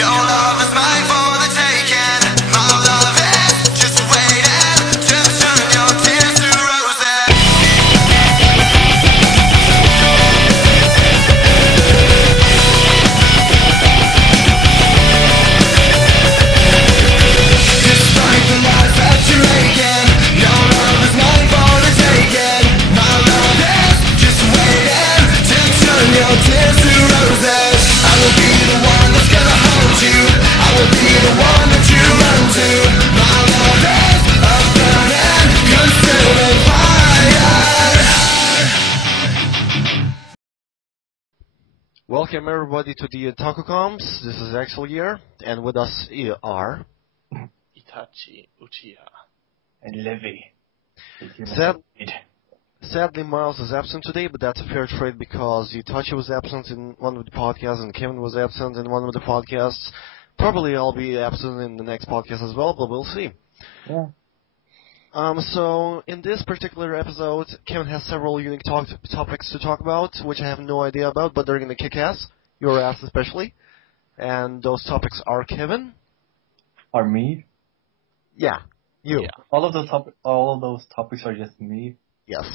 Your love is mine for the taking. My love is just waiting to turn your tears to roses. Despite the lies that you're making, your love is mine for the taking. My love is just waiting to turn your tears to roses. I will be the one that's gonna hold you. I will be the one that you run to. My love is a burning, consuming fire. Welcome everybody to the Otaku Comms. This is Axel Gear, and with us are Itachi Uchiha. And Livy. Sadly Miles is absent today, but that's a fair trade because Itachi was absent in one of the podcasts and Kevin was absent in one of the podcasts. Probably I'll be absent in the next podcast as well, but we'll see. Yeah. So in this particular episode, Kevin has several unique topics to talk about, which I have no idea about, but they're gonna kick ass, your ass especially. And those topics are Kevin. Or me? Yeah, you. Yeah. All of those topics are just me Yes.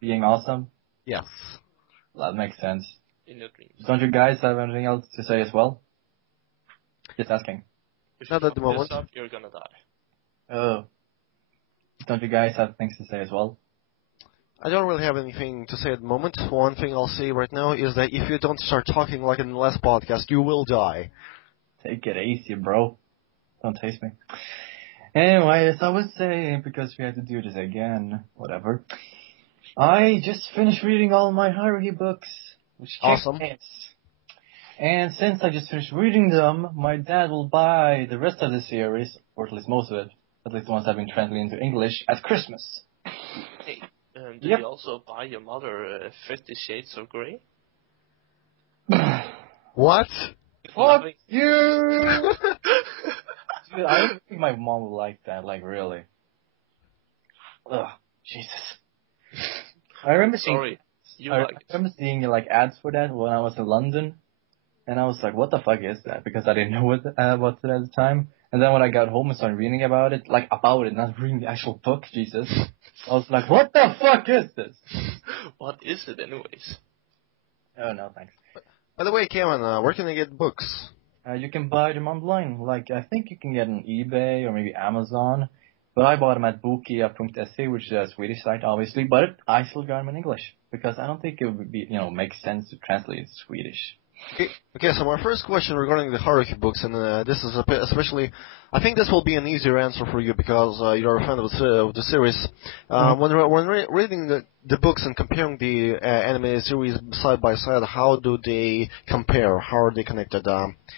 being awesome. Yes. That makes sense. In your dreams. Don't you guys have anything else to say as well? Just asking. If Not you at the fuck this moment. up, you're gonna die. Oh. Don't you guys have things to say as well? I don't really have anything to say at the moment. One thing I'll say right now is that if you don't start talking like in the last podcast, you will die. Take it easy, bro. Don't taste me. Anyways, I was saying, because we had to do this again, whatever. I just finished reading all my Haruhi books, which kicked Awesome. ass. And since I just finished reading them, my dad will buy the rest of the series, or at least most of it, at least the ones that have been translated into English, at Christmas. Hey, did Yep. you also buy your mother 50 Shades of Grey? What? Fuck you! Dude, I don't think my mom would like that, like, really. Ugh, Jesus. I remember seeing, Sorry, you I like it. remember seeing, like, ads for that when I was in London. And I was like, what the fuck is that? Because I didn't know what it at the time. And then when I got home and started reading about it, not reading the actual book, Jesus. I was like, what the fuck is this? What is it anyways? Oh, no, thanks. By the way, Kevin, where can I get books? You can buy them online. Like, I think you can get on eBay or maybe Amazon. But I bought them at bokia.se, which is a Swedish site, obviously. But I still got them in English. Because I don't think it would be, make sense to translate it to Swedish. Okay, so my first question regarding the Haruhi books, and this is especially, I think this will be an easier answer for you because you're a fan of the series. When reading the books and comparing the anime series side by side, how do they compare? How are they connected?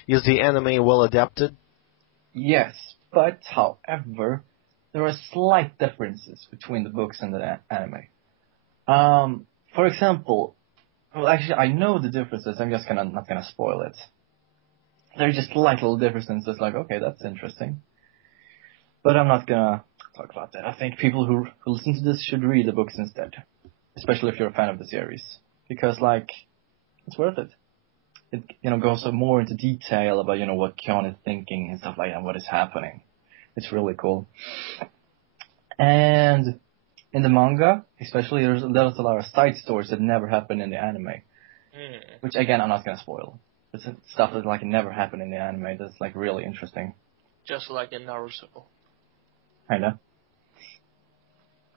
Is the anime well adapted? Yes, but however, there are slight differences between the books and the anime. For example, well, actually, I know the differences. I'm just not gonna spoil it. They're just slight little differences. It's like, okay, that's interesting. But I'm not gonna talk about that. I think people who listen to this should read the books instead. Especially if you're a fan of the series. Because, it's worth it. It, goes more into detail about, what Kyon is thinking and stuff like that, and what is happening. It's really cool. And in the manga, especially, there's a lot of side stories that never happen in the anime. Which, again, I'm not going to spoil. It's stuff that, never happened in the anime that's, really interesting. Just like in Naruto. Kinda.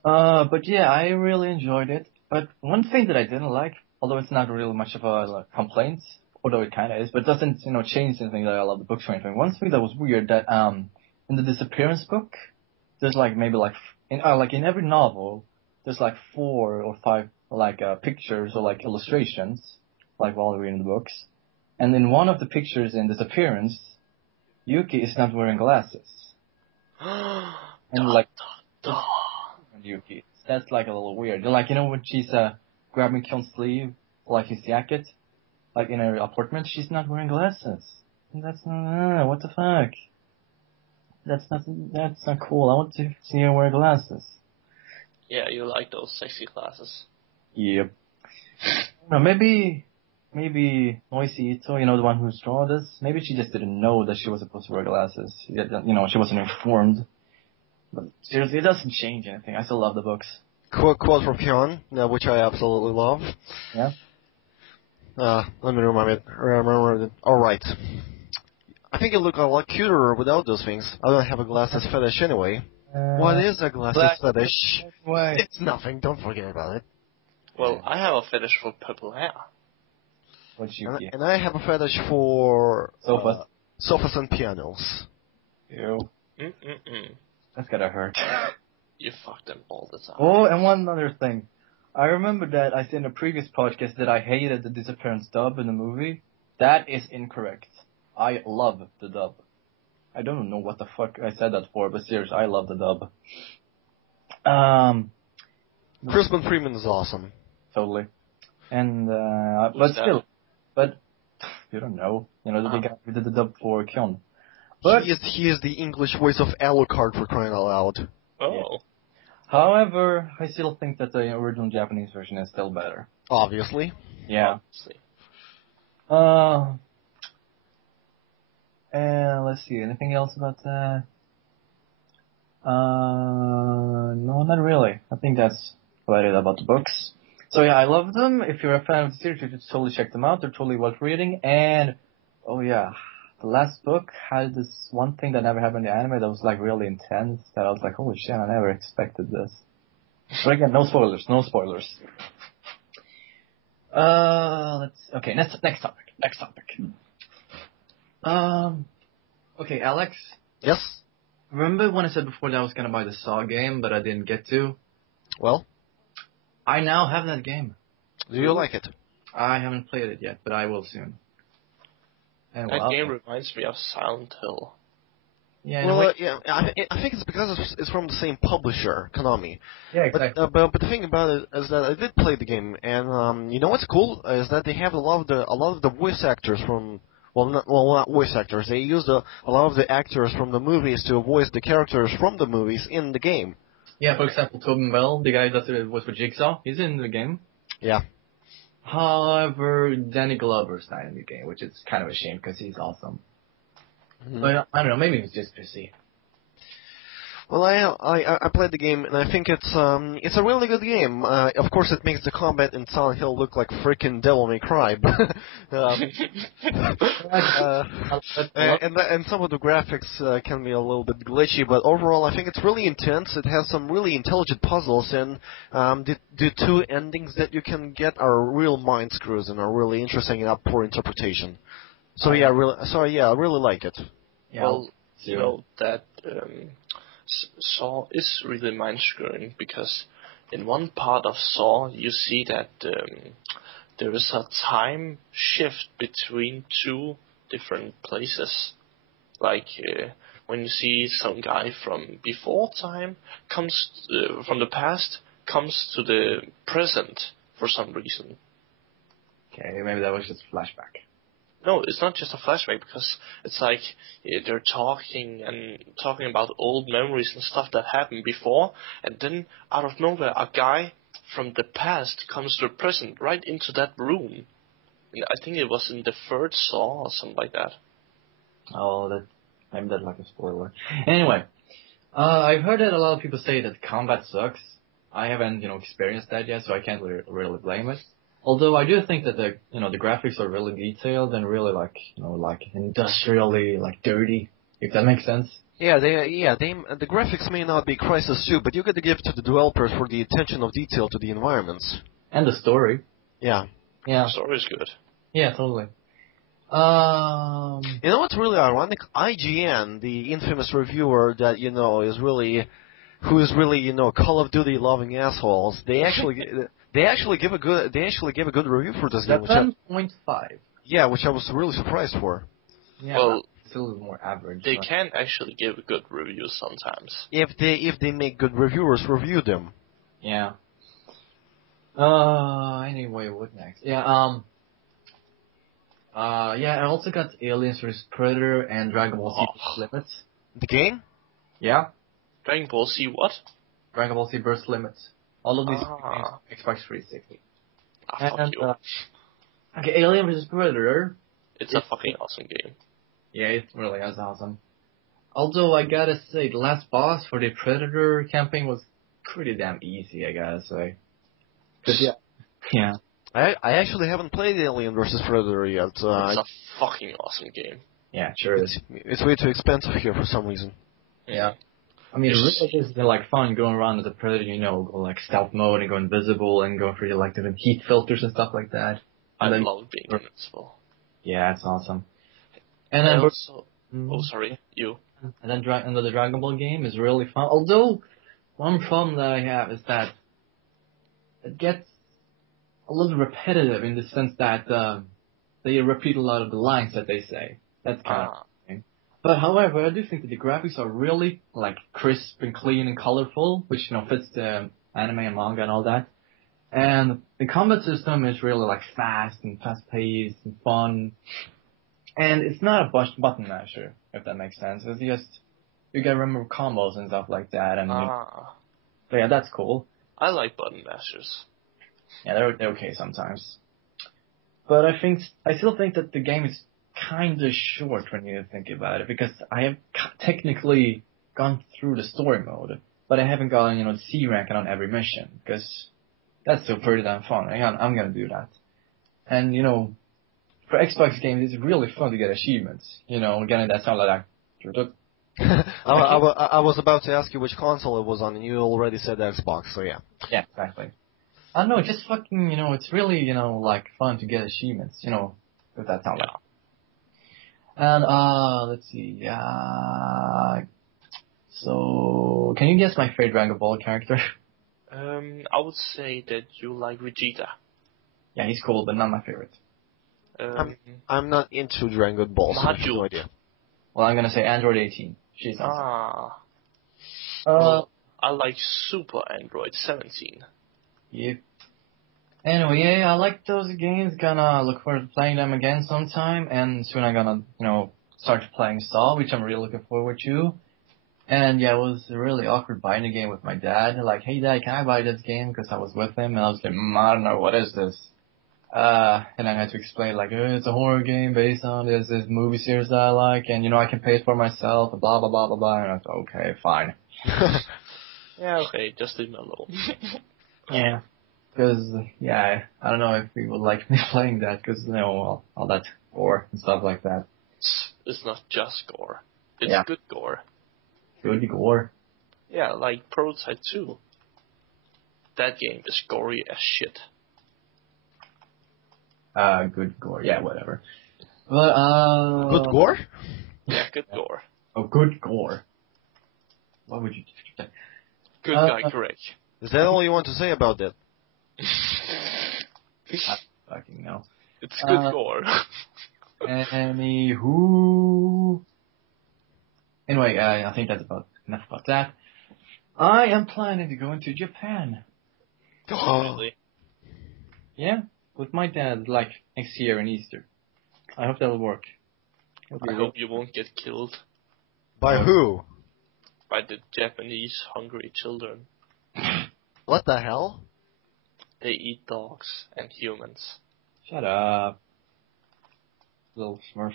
But yeah, I really enjoyed it. But one thing that I didn't like, although it's not really much of a complaint, although it kinda is, but it doesn't, change anything that I love the books or anything. One thing that was weird, that, in the Disappearance book, there's maybe in every novel, there's 4 or 5 pictures or illustrations, while reading the books. And in one of the pictures in Disappearance, Yuki is not wearing glasses. And Yuki, that's a little weird. When she's grabbing Kyon's sleeve, his jacket, in her apartment, she's not wearing glasses. And that's not, what the fuck? That's not cool. I want to see her wear glasses. Yeah, you like those sexy glasses. Yep. No, maybe maybe Noisy Ito, the one who's drawn this, maybe she just didn't know that she was supposed to wear glasses. She wasn't informed. But seriously, it doesn't change anything. I still love the books. Quote from Kyon, which I absolutely love. Yeah. Let me remember it. Alright. I think you look a lot cuter without those things. I don't have a glasses fetish anyway. What is a glasses fetish? Why? It's nothing, don't forget about it. Well, I have a fetish for purple hair. What's you get? And I have a fetish for Sofas. Sofas and pianos. Ew. Mm-mm-mm. That's gotta hurt. You fuck them all the time. Oh, and one other thing. I remember that I said in a previous podcast that I hated the disappearance dub in the movie. That is incorrect. I love the dub. I don't know what the fuck I said that for, but seriously, I love the dub. Crispin Freeman is awesome. Totally. And, but Who's that? still. But, you don't know. The big guy who did the dub for Kyon. But, He is the English voice of Alucard, for crying out loud. Oh. however, I still think that the original Japanese version is still better. Obviously. Yeah. Obviously. And let's see, anything else about that? No, not really. I think that's about it about the books. So yeah, I love them. If you're a fan of the series, you should totally check them out. They're totally worth reading. And, oh yeah, the last book had this one thing that never happened in the anime that was like really intense, that I was like, holy shit, I never expected this. But again, no spoilers, no spoilers. Next topic. Okay, Alex. Yes? Remember when I said before that I was gonna buy the Saw game, but I didn't get to? Well, I now have that game. do you like it? I haven't played it yet, but I will soon. And That game reminds me of Silent Hill. Yeah, Well, I think it's because it's from the same publisher, Konami. yeah, exactly. But the thing about it is that I did play the game, and you know what's cool is that they have a lot of the voice actors from not voice actors. They used a lot of the actors from the movies to voice the characters from the movies in the game. Yeah, for example, Tobin Bell, the guy that was with Jigsaw, he's in the game. Yeah. However, Danny Glover's not in the game, which is kind of a shame because he's awesome. Mm-hmm. But I don't know, maybe he was just busy. Well, I played the game, and I think it's a really good game. Of course, it makes the combat in Silent Hill look like freaking Devil May Cry. And some of the graphics can be a little bit glitchy, but overall, I think it's really intense. It has some really intelligent puzzles, and the two endings that you can get are real mind screws and are really interesting and up for interpretation. So I really like it. Yeah, Well, you know that Saw is really mind-screwing because in one part of Saw you see that there is a time shift between two different places. Like when you see some guy from before time comes from the past comes to the present for some reason. Okay, maybe that was just a flashback. No, it's not just a flashback because it's like they're talking about old memories and stuff that happened before, and then out of nowhere, a guy from the past comes to the present right into that room. And I think it was in the third Saw or something like that. Oh, maybe that's like a spoiler. Anyway, I've heard that a lot of people say that combat sucks. I haven't, experienced that yet, so I can't really blame it. Although I do think that the graphics are really detailed and really like industrially dirty, if that makes sense. Yeah, the graphics may not be Crisis 2, but you got to give to the developers for the attention of detail to the environments. And the story. Yeah. Yeah. The story is good. Yeah, totally. You know what's really ironic? IGN, the infamous reviewer that is really Call of Duty loving assholes. They actually give a good review for this game. 7.5. Yeah, which I was really surprised for. Yeah, well, it's a little more average. They can actually give good reviews sometimes. If they make good reviewers review them. Yeah. Anyway, what next? Yeah, I also got Aliens vs Predator and Dragon Ball Z Burst Limits. The game? Yeah. Dragon Ball Z what? Dragon Ball Z Burst Limits. All of these games Xbox 360. Fuck you. Okay, Alien vs Predator. It's a fucking awesome game. Yeah, it really is awesome. Although I gotta say, the last boss for the Predator campaign was pretty damn easy, I gotta say. 'Cause yeah. I actually haven't played Alien vs Predator yet. It's a fucking awesome game. Yeah, sure is. It's way too expensive here for some reason. Yeah. I mean, it really is like fun going around as a Predator, go like stealth mode and go invisible and go through like different heat filters and stuff like that. I And then, love being invincible. yeah, it's awesome. And I then, also... Oh, sorry. You. and then the Dragon Ball game is really fun. Although, one problem that I have is that it gets a little repetitive in the sense that they repeat a lot of the lines that they say. That's kind of thing. But however, I do think that the graphics are really like crisp and clean and colorful, which fits the anime and manga and all that. And the combat system is really like fast and fast paced and fun. And it's not a button masher, if that makes sense. It's just you gotta remember combos and stuff like that. And so yeah, that's cool. I like button mashers. Yeah, they're okay sometimes. But I still think that the game is kind of short when you think about it, because I have technically gone through the story mode, but I haven't gotten C ranking on every mission, because that's still pretty damn fun. I'm gonna do that. And for Xbox games, it's really fun to get achievements. Getting that sound like that. I was about to ask you which console it was on, and you already said Xbox, so yeah. Yeah, exactly. I don't know, just fucking, it's really, like fun to get achievements, with that sound like. And, let's see, so, can you guess my favorite Dragon Ball character? I would say that you like Vegeta. Yeah, he's cool, but not my favorite. I'm not into Dragon Ball, so I have no idea. Well, I'm gonna say Android 18. She's awesome. Well, I like Super Android 17. Yep. Anyway, yeah, I like those games. Gonna look forward to playing them again sometime, and soon I'm gonna, start playing Saw, which I'm really looking forward to. And yeah, it was really awkward buying the game with my dad. Like, hey dad, can I buy this game? Because I was with him, and I was like, I don't know, what is this? And I had to explain, like, it's a horror game based on this movie series that I like, and I can pay it for myself, and blah blah blah blah blah. And I was like, okay, fine. Yeah, okay, just leave me alone. Yeah. Because, I don't know if we would like me playing that, because, all that gore and stuff like that. It's not just gore. It's good gore. Good gore. Yeah, like Prototype 2. That game is gory as shit. Good gore. Yeah, whatever. But, Good gore? Yeah, good gore. Oh, good gore. What would you say? Good guy, correct. Is that all you want to say about that? I fucking know. It's good gore. Anywho. Anyway, I think that's enough about that. I am planning to go into Japan. Oh, really? Yeah, with my dad, like next year in Easter. I hope that'll work. I hope you won't get killed. By who? By the Japanese hungry children. What the hell? They eat dogs and humans. Shut up. Little Smurf.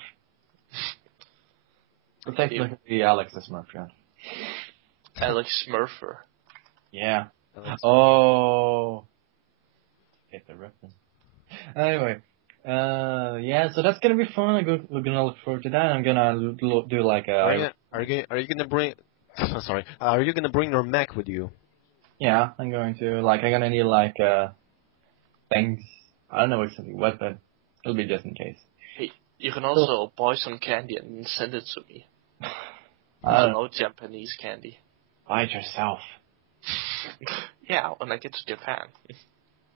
But technically, Alex the Smurf, yeah. Alex Smurfer. Yeah. Oh. Get the reference. Anyway. So that's gonna be fun. We're gonna look forward to that. I'm gonna do like a... Are you gonna bring... Sorry. Are you gonna bring your Mac with you? Yeah, I'm going to. Like, I'm gonna need like, things. I don't know exactly what, but it'll be just in case. Hey, you can also buy some candy and send it to me. I don't know Japanese candy. Buy it yourself. Yeah, when I get to Japan.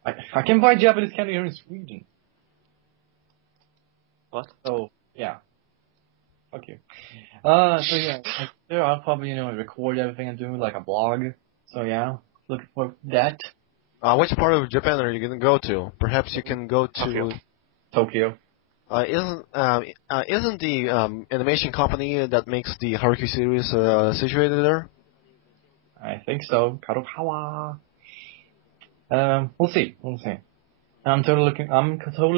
I can buy Japanese candy here in Sweden. What? So, yeah. Fuck you. So yeah, I'll probably, record everything and do like a blog. So yeah, looking for that. Which part of Japan are you gonna go to? Perhaps you can go to... Tokyo. Isn't the animation company that makes the Haruki series situated there? I think so. Kadokawa. We'll see. I'm totally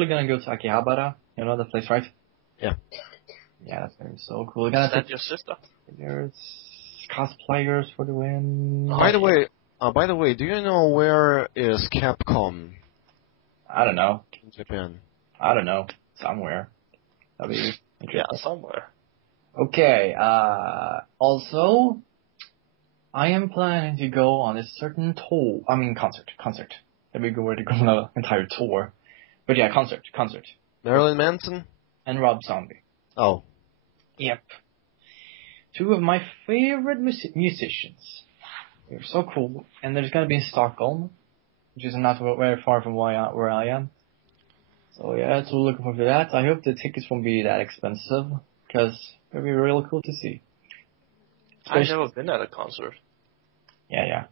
gonna go to Akihabara. You know that place, right? Yeah. Yeah, that's gonna be so cool. We're gonna Is that take your sister? players, cosplayers for the win. By the way, do you know where is Capcom I don't know. in Japan? I don't know. Somewhere. That'd be Yeah, interesting. somewhere. Okay, also, I am planning to go on a certain concert. That we go where to go on an entire tour. But yeah, concert. Marilyn Manson? And Rob Zombie. Oh. Yep. Two of my favorite musicians. They're so cool. And they're gonna be in Stockholm, which is not very far from where I am. So yeah, so looking forward to that. I hope the tickets won't be that expensive, because it'll be really cool to see. I've never been at a concert. Yeah.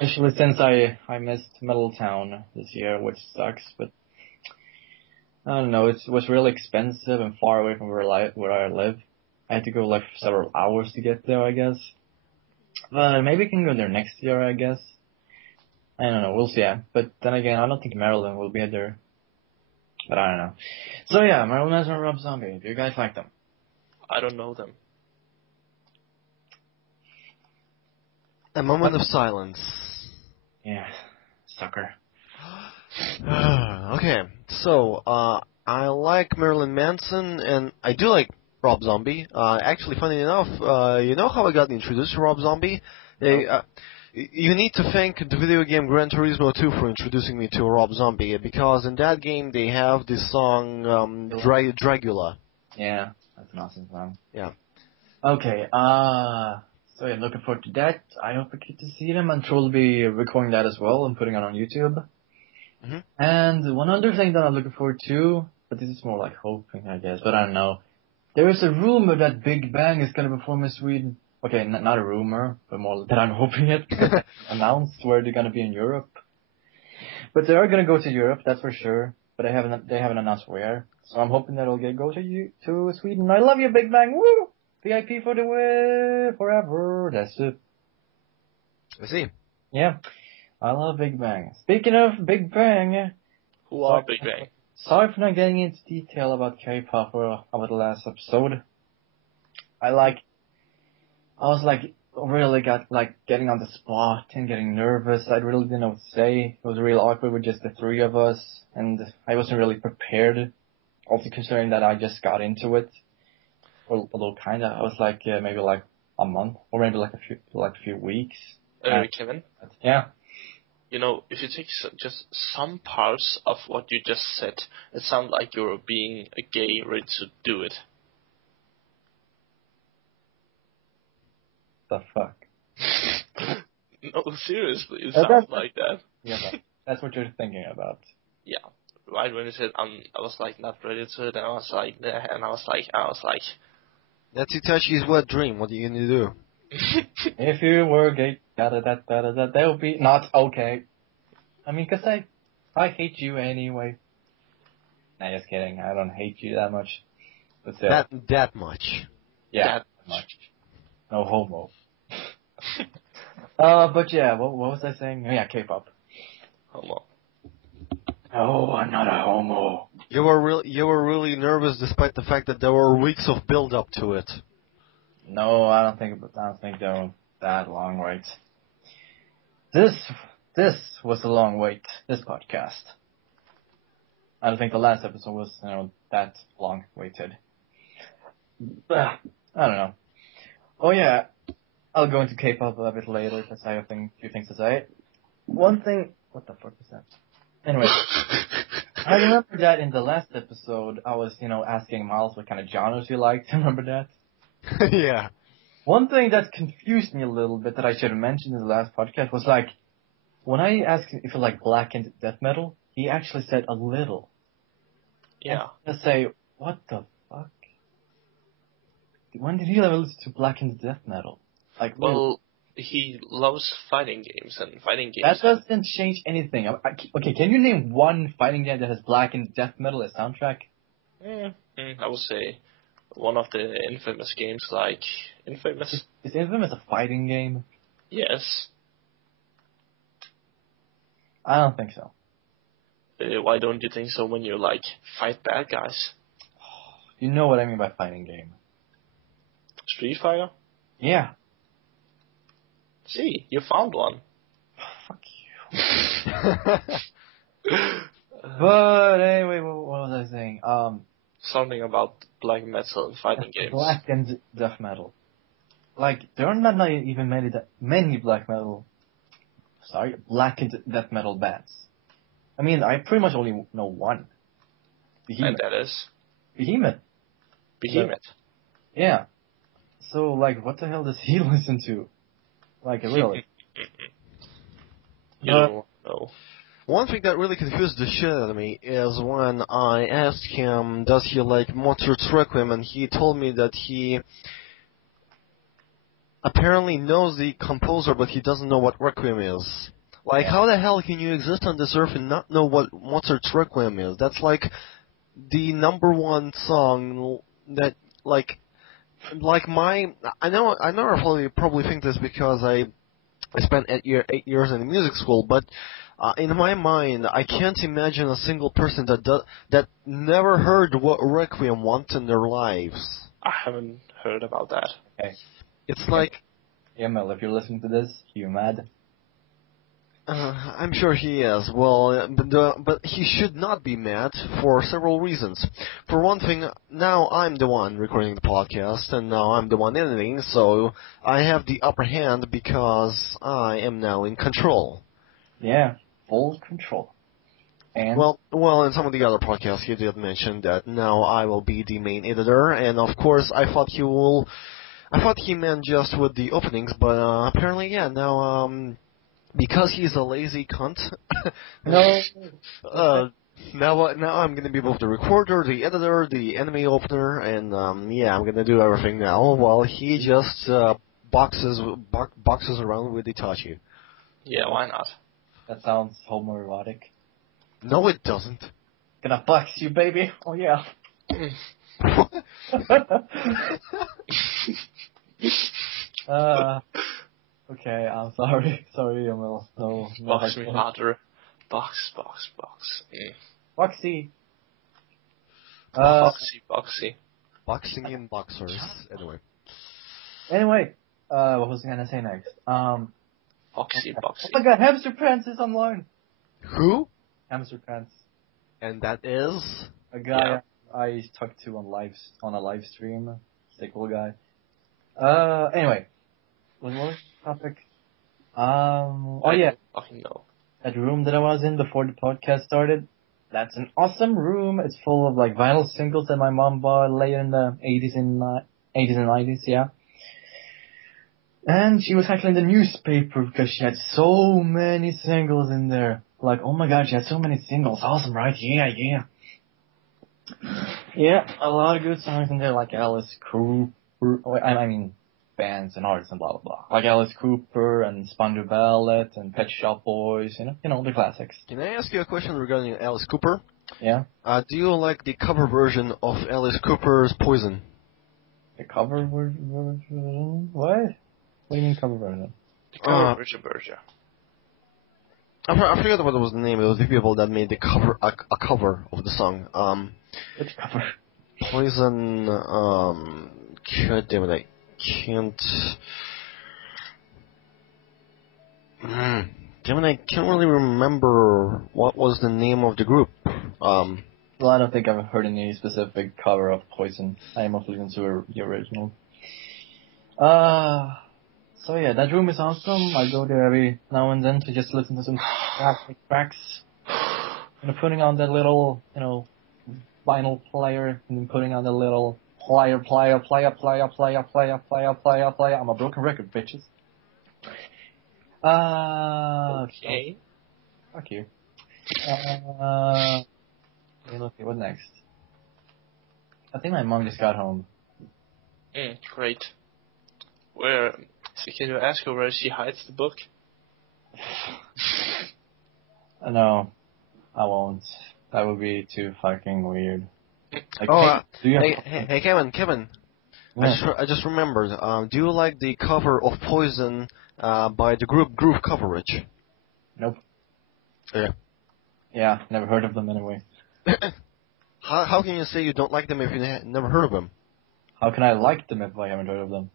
Especially since I missed Middletown this year, which sucks, but I don't know, it was really expensive and far away from where I live. I had to go like several hours to get there, I guess. But maybe I can go there next year, I guess. I don't know, we'll see. Yeah. But then again, I don't think Maryland will be there. But I don't know. So yeah, Marilyn Manson and Rob Zombie. Do you guys like them? I don't know them. A moment of silence. Yeah, sucker. Okay, so, I like Marilyn Manson, and I do like Rob Zombie. Actually, funny enough, you know how I got introduced to Rob Zombie? You need to thank the video game Gran Turismo 2 for introducing me to Rob Zombie, because in that game they have this song, Dragula. Yeah, that's an awesome song. Yeah. Okay, so yeah, looking forward to that. I hope I get to see them. I'm sure we'll be recording that as well and putting it on YouTube. Mm-hmm. And one other thing that I'm looking forward to, but this is more like hoping, I guess, but I don't know. There is a rumor that Big Bang is going to perform in Sweden. Okay, not a rumor, but more that I'm hoping it announced where they're going to be in Europe. But they are going to go to Europe, that's for sure. But they haven't announced where. So I'm hoping that it'll go to Sweden. I love you, Big Bang. Woo! VIP for the win forever. That's it. I see. Yeah, I love Big Bang. Speaking of Big Bang, Who are Big Bang? sorry for not getting into detail about K-pop over the last episode. I was really getting on the spot and getting nervous. I really didn't know what to say. It was really awkward with just the three of us, and I wasn't really prepared. Also considering that I just got into it. Well, although kinda, I was maybe a month, or maybe a few weeks. Kevin? Yeah. You know, if you take just some parts of what you just said, it sounds like you're being a gay ready to do it. The fuck? No, seriously, it sounds like that. Yeah, that's what you're thinking about. Yeah, right when you said I was not ready to it, and I was like, That's Itachi's wet dream. What are you gonna do? If you were gay, that would be not okay. I mean, 'cause I hate you anyway. Nah, just kidding. I don't hate you that much. But still. That much. Yeah, that much. No homo. But yeah, what was I saying? Oh, yeah, K-pop. Homo. Oh, I'm not a homo. You were really nervous despite the fact that there were weeks of build up to it. No, I don't think they're that long wait. This was a long wait, this podcast. I don't think the last episode was, that long waited. I don't know. Oh yeah, I'll go into K-pop a bit later because I have a few things to say. One thing, what the fuck is that? Anyway, I remember that in the last episode I was, asking Miles what kind of genres he liked. Remember that? Yeah. One thing that confused me a little bit that I should have mentioned in the last podcast was when I asked him if he liked black and death metal, he actually said a little. Yeah. And I say, what the fuck? When did he ever listen to black and death metal? Well, he loves fighting games, and fighting games. That doesn't change anything. Okay, can you name one fighting game that has black and death metal as soundtrack? I would say one of the infamous games, like Infamous. Is Infamous a fighting game? Yes. I don't think so. Why don't you think so when you like fight bad guys? You know what I mean by fighting game. Street Fighter? Yeah. See, you found one. Fuck you. But anyway, what was I saying? Something about black metal and fighting games. Black and death metal. Like, there are not even many black and death metal bands. I mean, I pretty much only know one. Behemoth. And that is? Behemoth. Behemoth. Yeah. So, like, what the hell does he listen to? Like, really? You don't know. One thing that really confused the shit out of me is when I asked him, does he like Mozart's Requiem, and he told me that he apparently knows the composer, but he doesn't know what Requiem is. Like, how the hell can you exist on this earth and not know what Mozart's Requiem is? That's like the number one song that, like my, I know I probably think this because I spent 8 years in music school, but in my mind, I can't imagine a single person that never heard what Requiem wants in their lives. I haven't heard about that. Okay. It's like... Yeah, Mel, if you're listening to this, you mad? I'm sure he is. Well, but he should not be mad for several reasons. For one thing, now I'm the one recording the podcast, and now I'm the one editing, so I have the upper hand because I am now in control. Yeah, full control. And well, in some of the other podcasts, he did mention that now I will be the main editor, and of course, I thought he meant just with the openings, but apparently, yeah, now because he's a lazy cunt. No. Now I'm gonna be both the recorder, the editor, the enemy opener, and yeah, I'm gonna do everything now while he just boxes around with Itachi. Yeah, why not? That sounds homoerotic. No, it doesn't. Gonna box you, baby. Oh yeah. Okay, I'm sorry. Sorry, Emil. No. Box me harder. Box. Boxy. Boxy. Boxing in boxers. Anyway, what was I gonna say next? Boxy. Oh my god, Hamster Pants is online. Who? Hamster Pants. And that is a guy I talked to on a live stream. He's a cool guy. Anyway, what was the topic? Oh yeah. Fucking no. That room that I was in before the podcast started. That's an awesome room. It's full of like vinyl singles that my mom bought later in the 80s and 90s, yeah. And she was actually in the newspaper because she had so many singles in there. Like, oh my god, she had so many singles. Awesome, right? Yeah. Yeah, a lot of good songs in there, like Alice Cooper. I mean, bands and artists and blah blah blah. Like Alice Cooper and Spandau Ballet and Pet Shop Boys, you know the classics. Can I ask you a question regarding Alice Cooper? Yeah. Do you like the cover version of Alice Cooper's Poison? The cover version? What? What do you mean cover version? The cover version. I forgot what was the name. It was the people that made the cover, a cover of the song. Which cover? Poison. God damn it, I can't. Damn it, I can't really remember what was the name of the group. Well, I don't think I've heard any specific cover of Poison. I mostly listen to the original. So yeah, that room is awesome. I go there every now and then to just listen to some tracks. Putting on that little, vinyl player, and then putting on the little player. I'm a broken record, bitches. Okay. Fuck you. Okay, what next? I think my mom just got home. Great. Can you ask her where she hides the book? No, I won't. That would be too fucking weird. Like, hey, Kevin. Yeah. I just remembered. Do you like the cover of Poison by the group Groove Coverage? Nope. Yeah. Yeah, never heard of them anyway. How can you say you don't like them if you never heard of them? How can I like them if I haven't heard of them?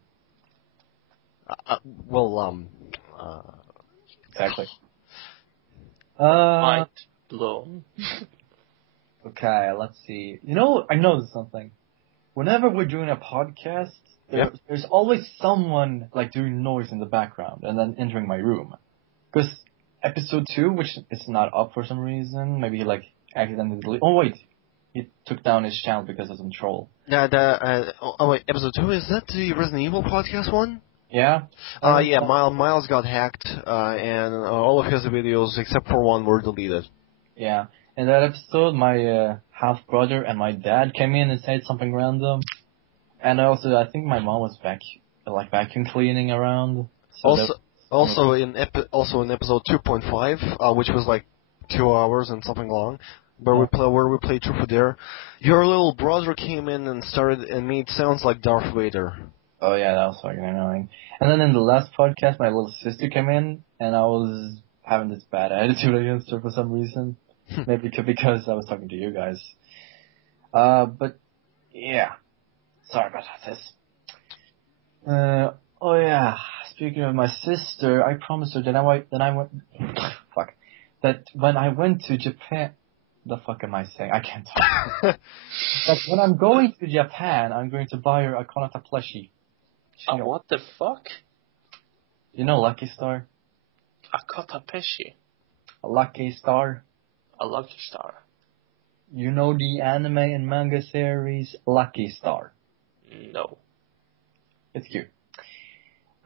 Well, Exactly. Mind blown. Okay, let's see. You know, I noticed something. Whenever we're doing a podcast, there's always someone like doing noise in the background and then entering my room. Because episode 2, which is not up for some reason, maybe he like accidentally deleted. Oh wait, he took down his channel because of some troll. Yeah, wait, episode 2, is that the Resident Evil podcast one? Yeah. Yeah, Miles got hacked, and all of his videos except for one were deleted. Yeah. In that episode, my half brother and my dad came in and said something random, and also I think my mom was vacuum cleaning around. So Also in episode 2.5, which was like 2 hours and something long, where we played Truth or Dare, your little brother came in and started and made sounds like Darth Vader. Oh yeah, that was fucking annoying. And then in the last podcast, my little sister came in, and I was having this bad attitude against her for some reason. Maybe because I was talking to you guys. But yeah, sorry about this. Oh yeah, speaking of my sister, I promised her that that when I went to Japan, the fuck am I saying? I can't talk. That when I'm going to Japan, I'm going to buy her a Konata plushie. What the fuck? You know Lucky Star? A Kotapeshi. A Lucky Star? A Lucky Star. You know the anime and manga series Lucky Star? No. It's cute.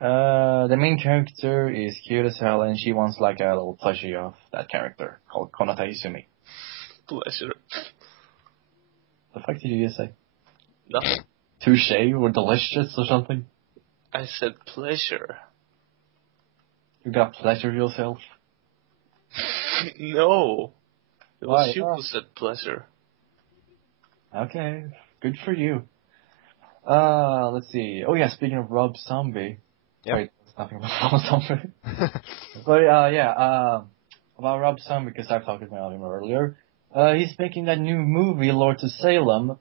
The main character is cute as hell, and she wants like a little plushie of that character called Konata Izumi. Pleasure. The fuck did you just say? Nothing. Touche or delicious or something? I said pleasure. You got pleasure yourself? No. It Why? was you who said pleasure. Okay, good for you. Let's see. Oh yeah, speaking of Rob Zombie. Yep. Wait, there's nothing about Rob Zombie. But about Rob Zombie, because I've talked about him earlier. He's making that new movie, Lord of Salem,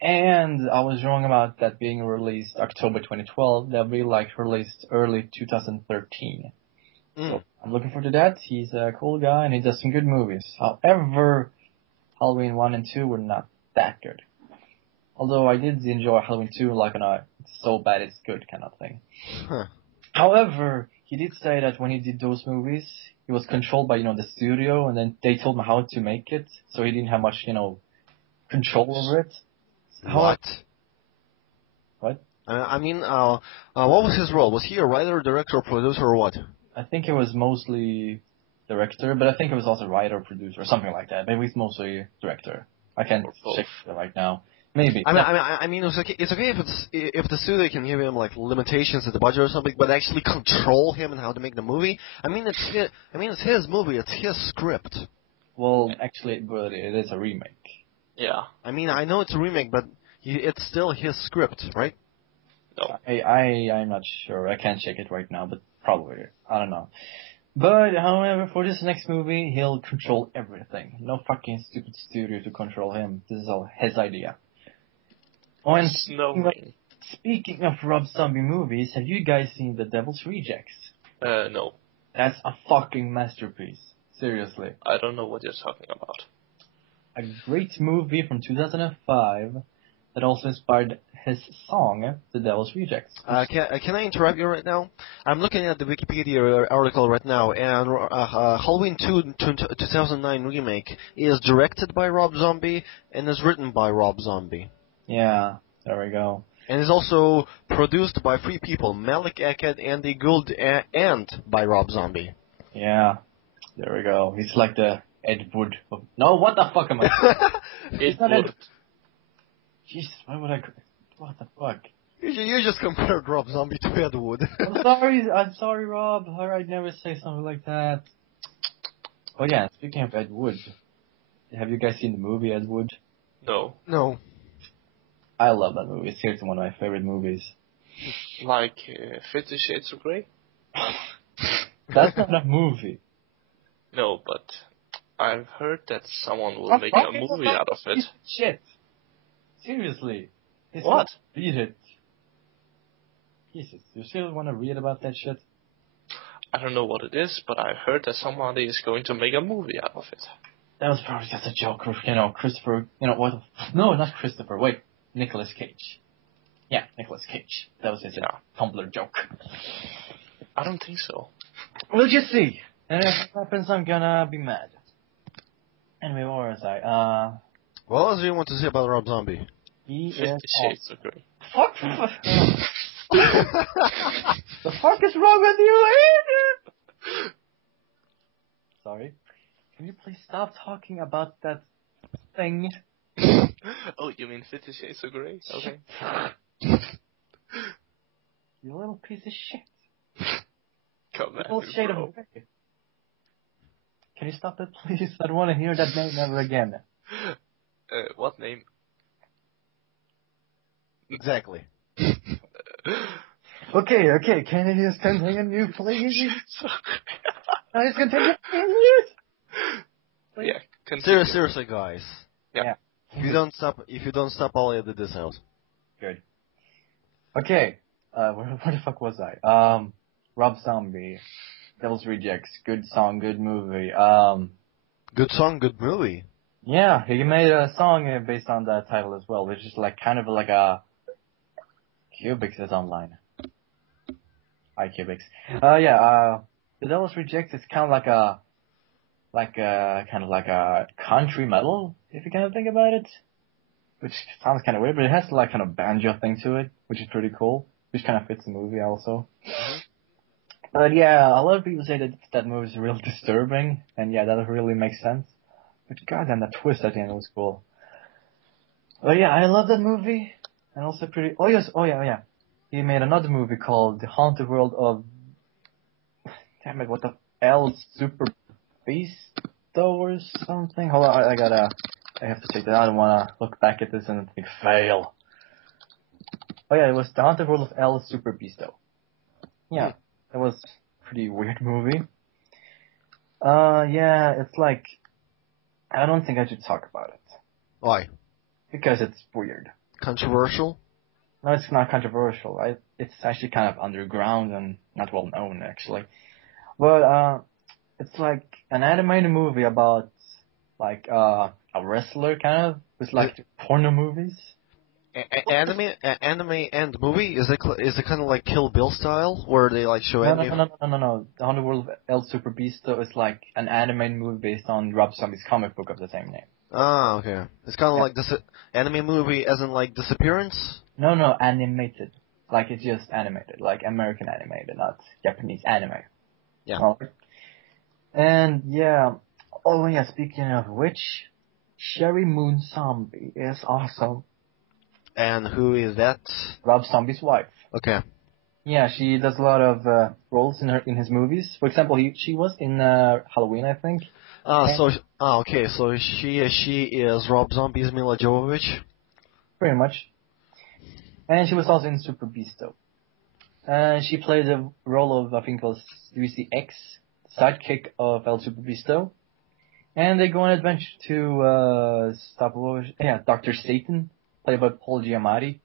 and I was wrong about that being released October 2012. That'll be like released early 2013. So I'm looking forward to that. He's a cool guy and he does some good movies. However, Halloween 1 and 2 were not that good. Although I did enjoy Halloween 2 like on a it's so bad it's good kind of thing. Huh. However, he did say that when he did those movies, he was controlled by, the studio, and then they told him how to make it, so he didn't have much, control over it. What? What? What was his role? Was he a writer, director, producer, or what? I think it was mostly director, but I think it was also writer, producer, or something like that. Maybe it's mostly director. I can't check it right now. Maybe. It's okay if the studio can give him like limitations at the budget or something, but actually control him and how to make the movie. It's his movie. It's his script. Well, actually, it is a remake. Yeah. I know it's a remake, but it's still his script, right? No. I'm not sure. I can't check it right now, but probably. I don't know. But, however, for this next movie, he'll control everything. No fucking stupid studio to control him. This is all his idea. Oh, and speaking of Rob Zombie movies, have you guys seen The Devil's Rejects? No. That's a fucking masterpiece. Seriously. I don't know what you're talking about. A great movie from 2005 that also inspired his song, The Devil's Rejects. Can I interrupt you right now? I'm looking at the Wikipedia article right now, and Halloween 2 2009 remake is directed by Rob Zombie and is written by Rob Zombie. Yeah, there we go. And is also produced by 3 people, Malik Akkad, Andy Gould, and by Rob Zombie. Yeah, there we go. He's like the Ed Wood of... No, what the fuck am I saying? Ed Wood. Jesus, why would I... What the fuck? You just compared Rob Zombie to Ed Wood. I'm sorry, Rob. I'd never say something like that. Oh yeah, speaking of Ed Wood, have you guys seen the movie Ed Wood? No. No. I love that movie. It's seriously one of my favorite movies. Like 50 Shades of Grey? That's not a movie. No, but I've heard that someone will Stop make a talking movie about out of it. this shit. Seriously. It's What? not- Read it. Jesus, you still want to read about that shit? I don't know what it is, but I heard that somebody is going to make a movie out of it. That was probably just a joke, Christopher, what? No, not Christopher, wait, Nicolas Cage. Yeah, Nicolas Cage. That was his Tumblr joke. I don't think so. We'll just see. And if it happens, I'm gonna be mad. Anyway, where was I? What else do you want to say about Rob Zombie? He 50 is Shades of Grey. Fuck! The fuck is wrong with you? Sorry. Can you please stop talking about that thing? Oh, you mean 50 Shades of Grey? Okay. You little piece of shit. Come back, Little shade bro. of grey. Can you stop that, please? I don't want to hear that name ever again. What name? Exactly. Okay. Can you just continue, please? Can you continue? Yeah, continue. Seriously, guys. Yeah. If you don't stop, I'll edit this out. Good. Okay. Where the fuck was I? Rob Zombie, Devil's Rejects, good song, good movie. Good song, good movie. Yeah, he made a song based on that title as well, which is like kind of like a Cubics is online. Hi, Cubics. The Devil's Rejects is kind of like a country metal, if you kind of think about it. Which sounds kind of weird, but it has like kind of banjo thing to it, which is pretty cool. Which kind of fits the movie also. Mm-hmm. But yeah, a lot of people say that movie is real disturbing, and yeah, that really makes sense. But goddamn, that twist at the end was cool. But yeah, I love that movie, and also pretty. Oh yeah. He made another movie called The Haunted World of. Damn it, what the L Super Beast or something? Hold on, I have to check that out. I don't wanna look back at this and think fail. Oh yeah, it was The Haunted World of El Super Beasto. Yeah, it was a pretty weird movie. Yeah, it's like, I don't think I should talk about it. Why? Because it's weird. Controversial? No, it's not controversial. It's actually kind of underground and not well known, actually. But, it's like an animated movie about, like, a wrestler, kind of, with like porno movies. Anime and movie? Is it kind of like Kill Bill style, where they like show anime? No. The Haunted World of El Super Beasto is like an animated movie based on Rob Zombie's comic book of the same name. Ah, okay. It's kind of like this anime movie, as in like Disappearance. No, animated. Like it's just animated, like American animated, not Japanese anime. Yeah. Alright. And yeah, oh yeah. Speaking of which, Sherry Moon Zombie is awesome. And who is that? Rob Zombie's wife. Okay. Yeah, she does a lot of roles in his movies. For example, she was in Halloween, I think. Okay. So she is Rob Zombie's Mila Jovovich. Pretty much. And she was also in Super Beasto. She played the role of, I think it was UCX, sidekick of El Super Beasto. And they go on an adventure to Dr. Satan, played by Paul Giamatti,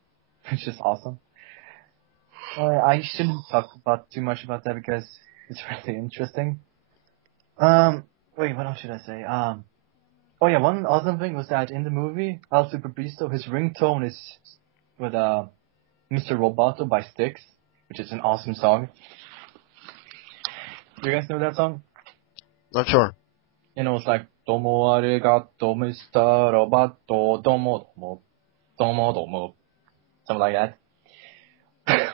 which is awesome. I shouldn't talk too much about that because it's really interesting. Wait, what else should I say? Oh yeah, one awesome thing was that in the movie, El Super Beasto, his ringtone is with Mr. Roboto by Styx, which is an awesome song. Do you guys know that song? Not sure. You know, it's like Domo arigato, Mr. Roboto, domo domo, domo domo, something like that.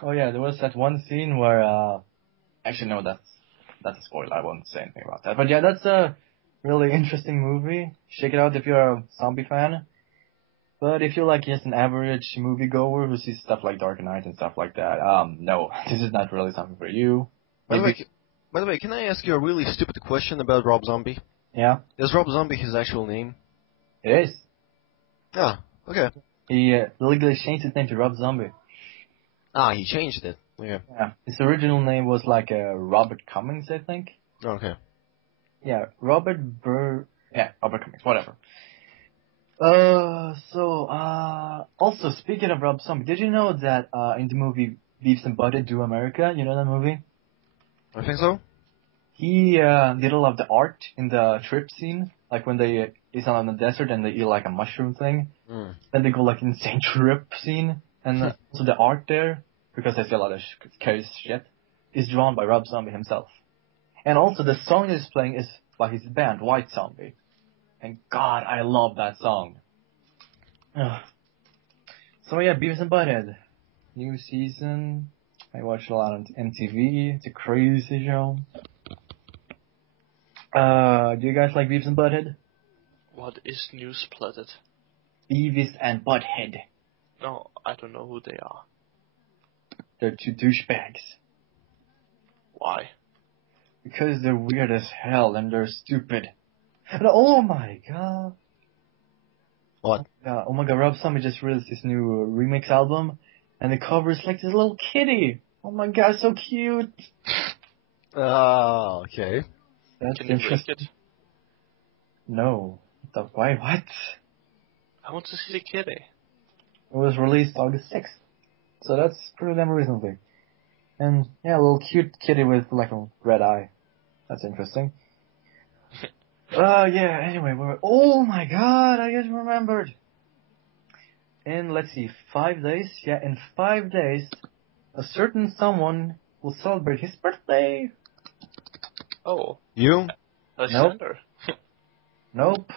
Oh yeah, there was that one scene where, actually no, that's a spoiler, I won't say anything about that. But yeah, that's a really interesting movie. Check it out if you're a zombie fan. But if you're like just an average moviegoer who sees stuff like Dark Knight and stuff like that, no, this is not really something for you. By the way, can I ask you a really stupid question about Rob Zombie? Yeah? Is Rob Zombie his actual name? It is. Yeah, okay. He legally changed his name to Rob Zombie. Ah, he changed it. Okay. Yeah. His original name was like Robert Cummings, I think. Okay. Yeah, Robert Yeah, Robert Comics, whatever. Also, speaking of Rob Zombie, did you know that in the movie Beavis and Butthead Do America, you know that movie? I think so. He did a lot of the art in the trip scene, like when they is out in the desert and they eat like a mushroom thing. Mm. Then they go like insane trip scene, and also the art there, because I see a lot of scary shit, is drawn by Rob Zombie himself. And also the song he's playing is by his band White Zombie, and God, I love that song. Ugh. So yeah, Beavis and Butthead, new season. I watched a lot on MTV. It's a crazy show. Do you guys like Beavis and Butthead? What is Newsplatted? Beavis and Butthead. No, I don't know who they are. They're two douchebags. Why? Because they're weird as hell and they're stupid. And oh my god. What? Oh my god, Rob Zombie just released this new remix album, and the cover is like this little kitty. Oh my god, so cute. Oh, okay. That's Can you link interesting. it? No. Why? What? I want to see the kitty. It was released August 6th. So that's pretty damn recently. And yeah, a little cute kitty with like a red eye. That's interesting. Yeah, anyway, oh my god, I just remembered. In, let's see, 5 days? Yeah, in 5 days, a certain someone will celebrate his birthday. Oh, You? Alexander. Nope.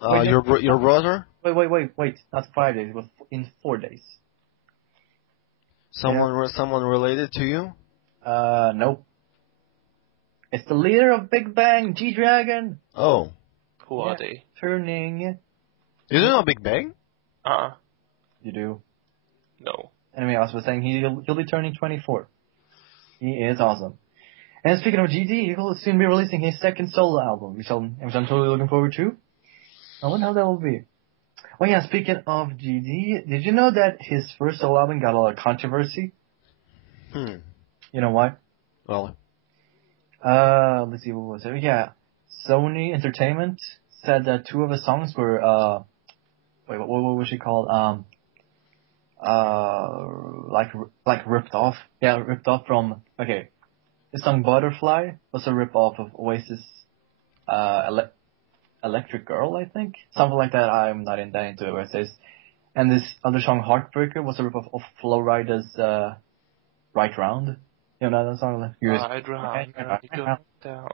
Wait, Your brother? Wait. Not 5 days, but in 4 days. Someone related to you? Nope. It's the leader of Big Bang, G-Dragon. Oh. Who are they? Turning. You don't know Big Bang? You do. No. Anyway, I was saying he'll be turning 24. He is awesome. And speaking of GD, he will soon be releasing his second solo album, which I'm totally looking forward to. I wonder how that will be. Oh yeah, speaking of GD, did you know that his first solo album got a lot of controversy? You know why? Well, Let's see, what was it? Yeah, Sony Entertainment said that 2 of his songs were, what was she called? Like ripped off. Yeah, ripped off from, okay. The song Butterfly was a rip-off of Oasis, Electric Girl, I think. Something like that. I'm not into Oasis. And this other song, Heartbreaker, was a rip-off of Flo Rida's, Right Round. You know that song? Right round, you go down.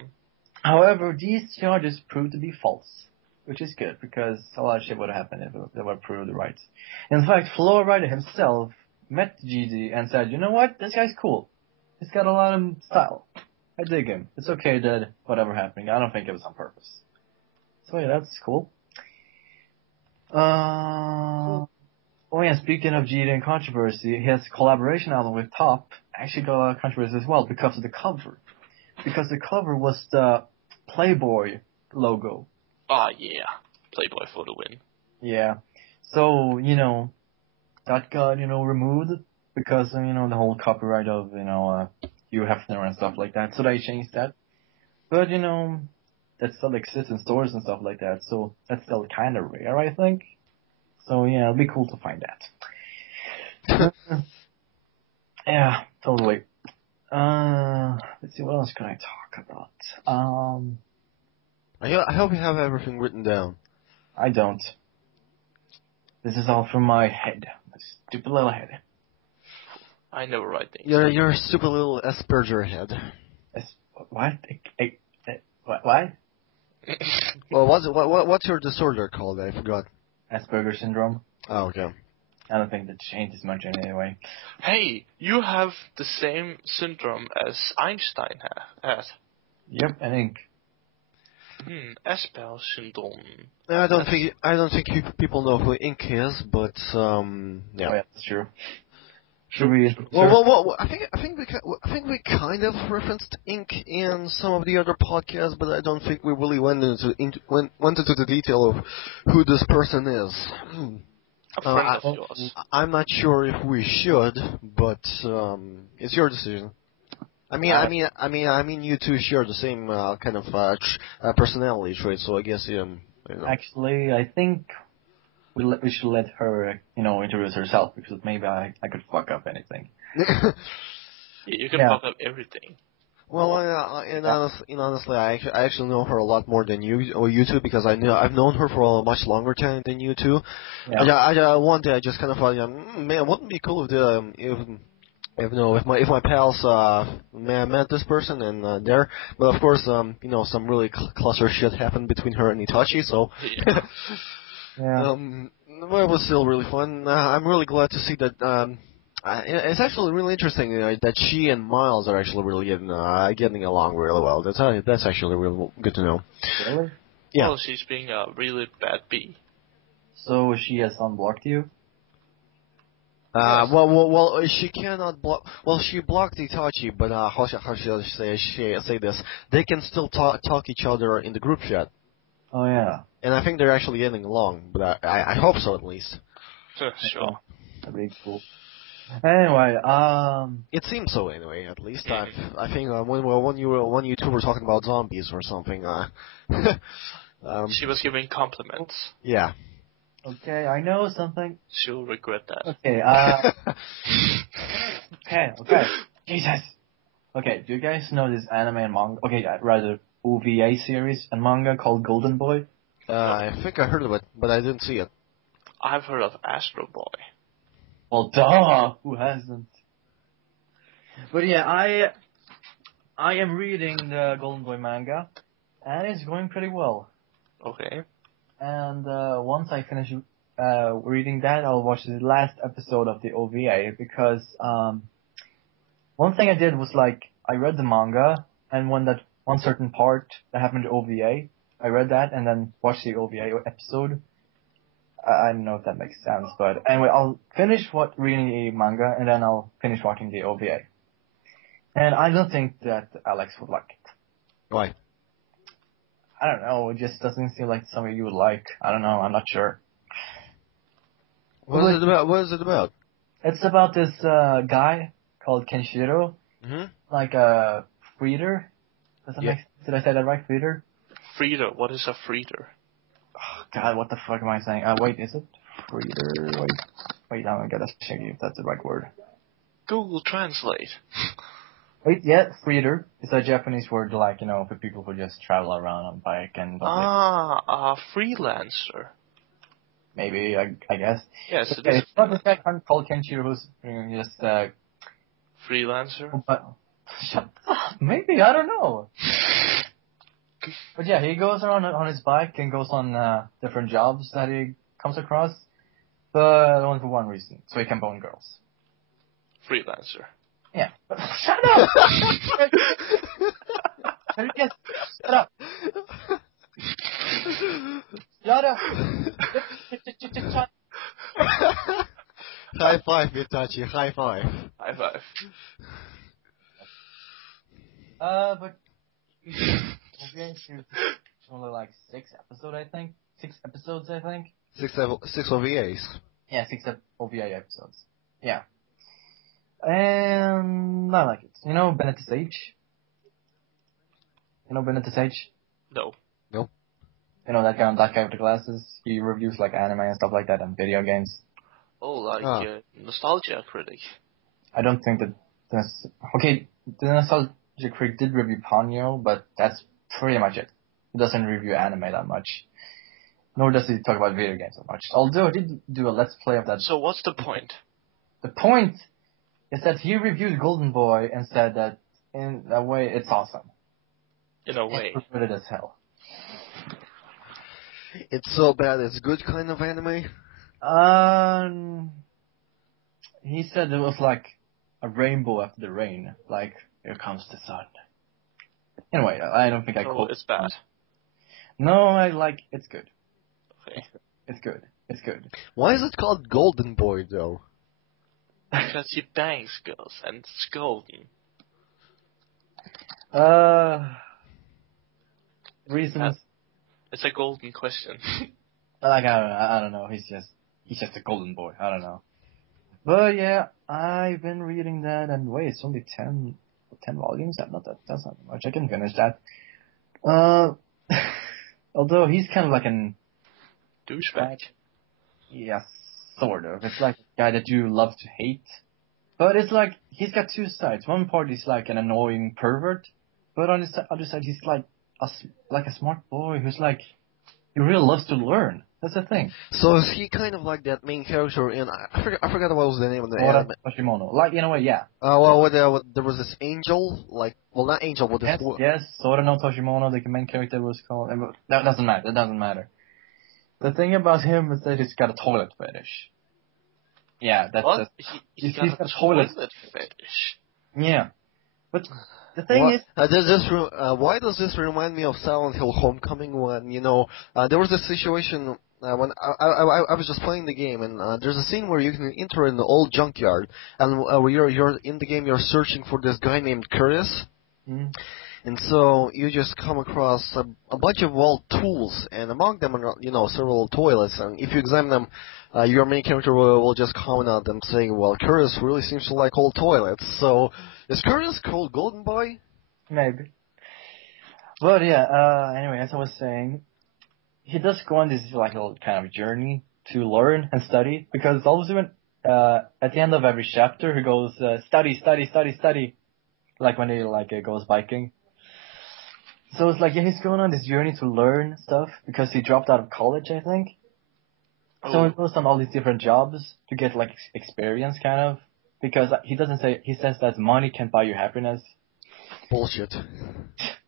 However, these charges proved to be false, which is good, because a lot of shit would have happened if they were proved right. In fact, Flo Rida himself met GD and said, you know what, this guy's cool. He's got a lot of style. I dig him. It's okay that whatever happened. I don't think it was on purpose. So yeah, that's cool. Oh yeah, speaking of GD and controversy, his collaboration album with Top actually got a lot of controversy as well because of the cover. Because the cover was the Playboy logo. Ah, yeah. Playboy for the win. Yeah. So, that got, removed because, the whole copyright of, Hugh Hefner and stuff like that. So they changed that. But, that still exists in stores and stuff like that. So that's still kind of rare, I think. So, yeah, it'll be cool to find that. Yeah, totally. Let's see, what else can I talk about? I hope you have everything written down. I don't. This is all from my head. My stupid little head. I never write things. You're a stupid little Asperger head. What? What? Well, what's your disorder called? I forgot. Asperger syndrome. Oh, okay. I don't think that changes much anyway. Hey, you have the same syndrome as Einstein has. Yep, I think. Asperger syndrome. I don't think people know who Ink is, but yeah. Oh, yeah, that's true. Should we? Well, I think we kind of referenced Ink in some of the other podcasts, but I don't think we really went into the detail of who this person is. A friend of yours. I'm not sure if we should, but it's your decision. I mean, you two share the same kind of personality trait, so I guess you know. Actually, I think we should let her, introduce herself because maybe I could fuck up anything. You can fuck up everything. Well, honestly, I actually know her a lot more than you two because I've known her for a much longer time than you two. Yeah. One day I just kind of thought, man, wouldn't it be cool if my pals met this person and there, but of course some really cluster shit happened between her and Itachi, so Yeah. well, it was still really fun. I'm really glad to see that. It's actually really interesting that she and Miles are actually really getting along really well. That's actually really good to know. Really? Yeah. Well, she's being a really bad bee. So she has unblocked you? Yes. Well, she cannot block. Well, she blocked Itachi, but how should I say this? They can still talk each other in the group chat, Oh yeah. and I think they're actually getting along. But I hope so at least. Sure. That'd be cool. Anyway, It seems so anyway. At least I think when you two were talking about zombies or something. She was giving compliments. Yeah. okay, I know something. She'll regret that. Okay, okay. Jesus. Okay, do you guys know this anime and manga? Okay, rather OVA series and manga called Golden Boy? I think I heard of it, but I didn't see it. I've heard of Astro Boy. Well, duh. Who hasn't? But yeah, I am reading the Golden Boy manga, and it's going pretty well. Okay. And once I finish reading that, I'll watch the last episode of the OVA because one thing I did was like I read the manga, and when that one certain part that happened to OVA, I read that and then watched the OVA episode. I don't know if that makes sense, but anyway, I'll finish reading the manga and then I'll finish watching the OVA. And I don't think that Alex would like it. Why? I don't know. It just doesn't seem like something you would like. I don't know. I'm not sure. What is it about? What is it about? It's about this guy called Kenshiro, like a breeder. Does that make sense? Did I say that right? Breeder? Freeder. What is a freeder? Oh, God, what the fuck am I saying? Wait, is it breeder? Wait, I'm gonna check if that's the right word. Google Translate. Wait, yeah, breeder. It's a Japanese word, like, for people who just travel around on bike and... A freelancer. Maybe, I guess. Yes, okay, it's not this guy called Kenshiro who's just... freelancer? But, shut up, maybe, I don't know. But yeah, he goes around on his bike and goes on different jobs that he comes across, but only for one reason, so he can bone girls. Freelancer. Yeah. Shut up! Yes, shut up! Shut up! High five, Itachi, high five. High five. But it's only like 6 episodes, I think. 6 episodes, I think. 6 OVAs. Yeah, 6 OVA episodes. Yeah. And I like it. You know Bennett Sage? You know Bennett Sage? No. Nope. You know that guy with the glasses? He reviews like anime and stuff like that and video games. Oh, like Nostalgia Critic. I don't think that that's... Okay, the Nostalgia Critic did review Ponyo, but that's pretty much it. He doesn't review anime that much. Nor does he talk about video games that much. Although he did do a Let's Play of that. So what's the point? The point is that he reviewed Golden Boy and said that in a way it's awesome. In a way. It's good as hell. It's so bad it's good kind of anime? He said it was like a rainbow after the rain. Like, here comes the sun. Anyway, I don't think I So quote. it's bad. No, it's good. Okay. It's good. It's good. Why is it called Golden Boy, though? Because he bangs girls and it's golden. Reasons. It's a golden question. I don't know. He's just a golden boy. I don't know. But yeah, I've been reading that, and wait, it's only 10 volumes. That's not much. I can finish that. Although he's kind of like an Douchebag. yes, sort of. It's like a guy that you love to hate. But it's like, he's got two sides. One part is like an annoying pervert, but on the other side, he's like a smart boy who's like, he really loves to learn. That's the thing. So is he kind of like that main character in... I forgot what was the name of the anime. Toshimono. Like, in a way, yeah. There was this angel, like... Well, not angel, but this... Yes, Sora no Toshimono, the main character was called... That doesn't matter. The thing about him is that he's got a toilet fetish. Yeah, that's... What? He's got a toilet fetish. Yeah. But the thing is... why does this remind me of Silent Hill Homecoming when, there was this situation... when I was just playing the game, and there's a scene where you can enter an old junkyard, and where you're in the game, you're searching for this guy named Curtis, and so you just come across a bunch of old tools, and among them are several toilets, and if you examine them, your main character will just comment on them, saying, "Well, Curtis really seems to like old toilets." So is Curtis called Golden Boy? Maybe. But yeah, anyway, as I was saying, he does go on this like little kind of journey to learn and study, because also when at the end of every chapter he goes study, like when he goes biking. So it's like, yeah, he's going on this journey to learn stuff because he dropped out of college, I think. So he goes on all these different jobs to get like experience, kind of, because he says that money can't buy you happiness. Bullshit.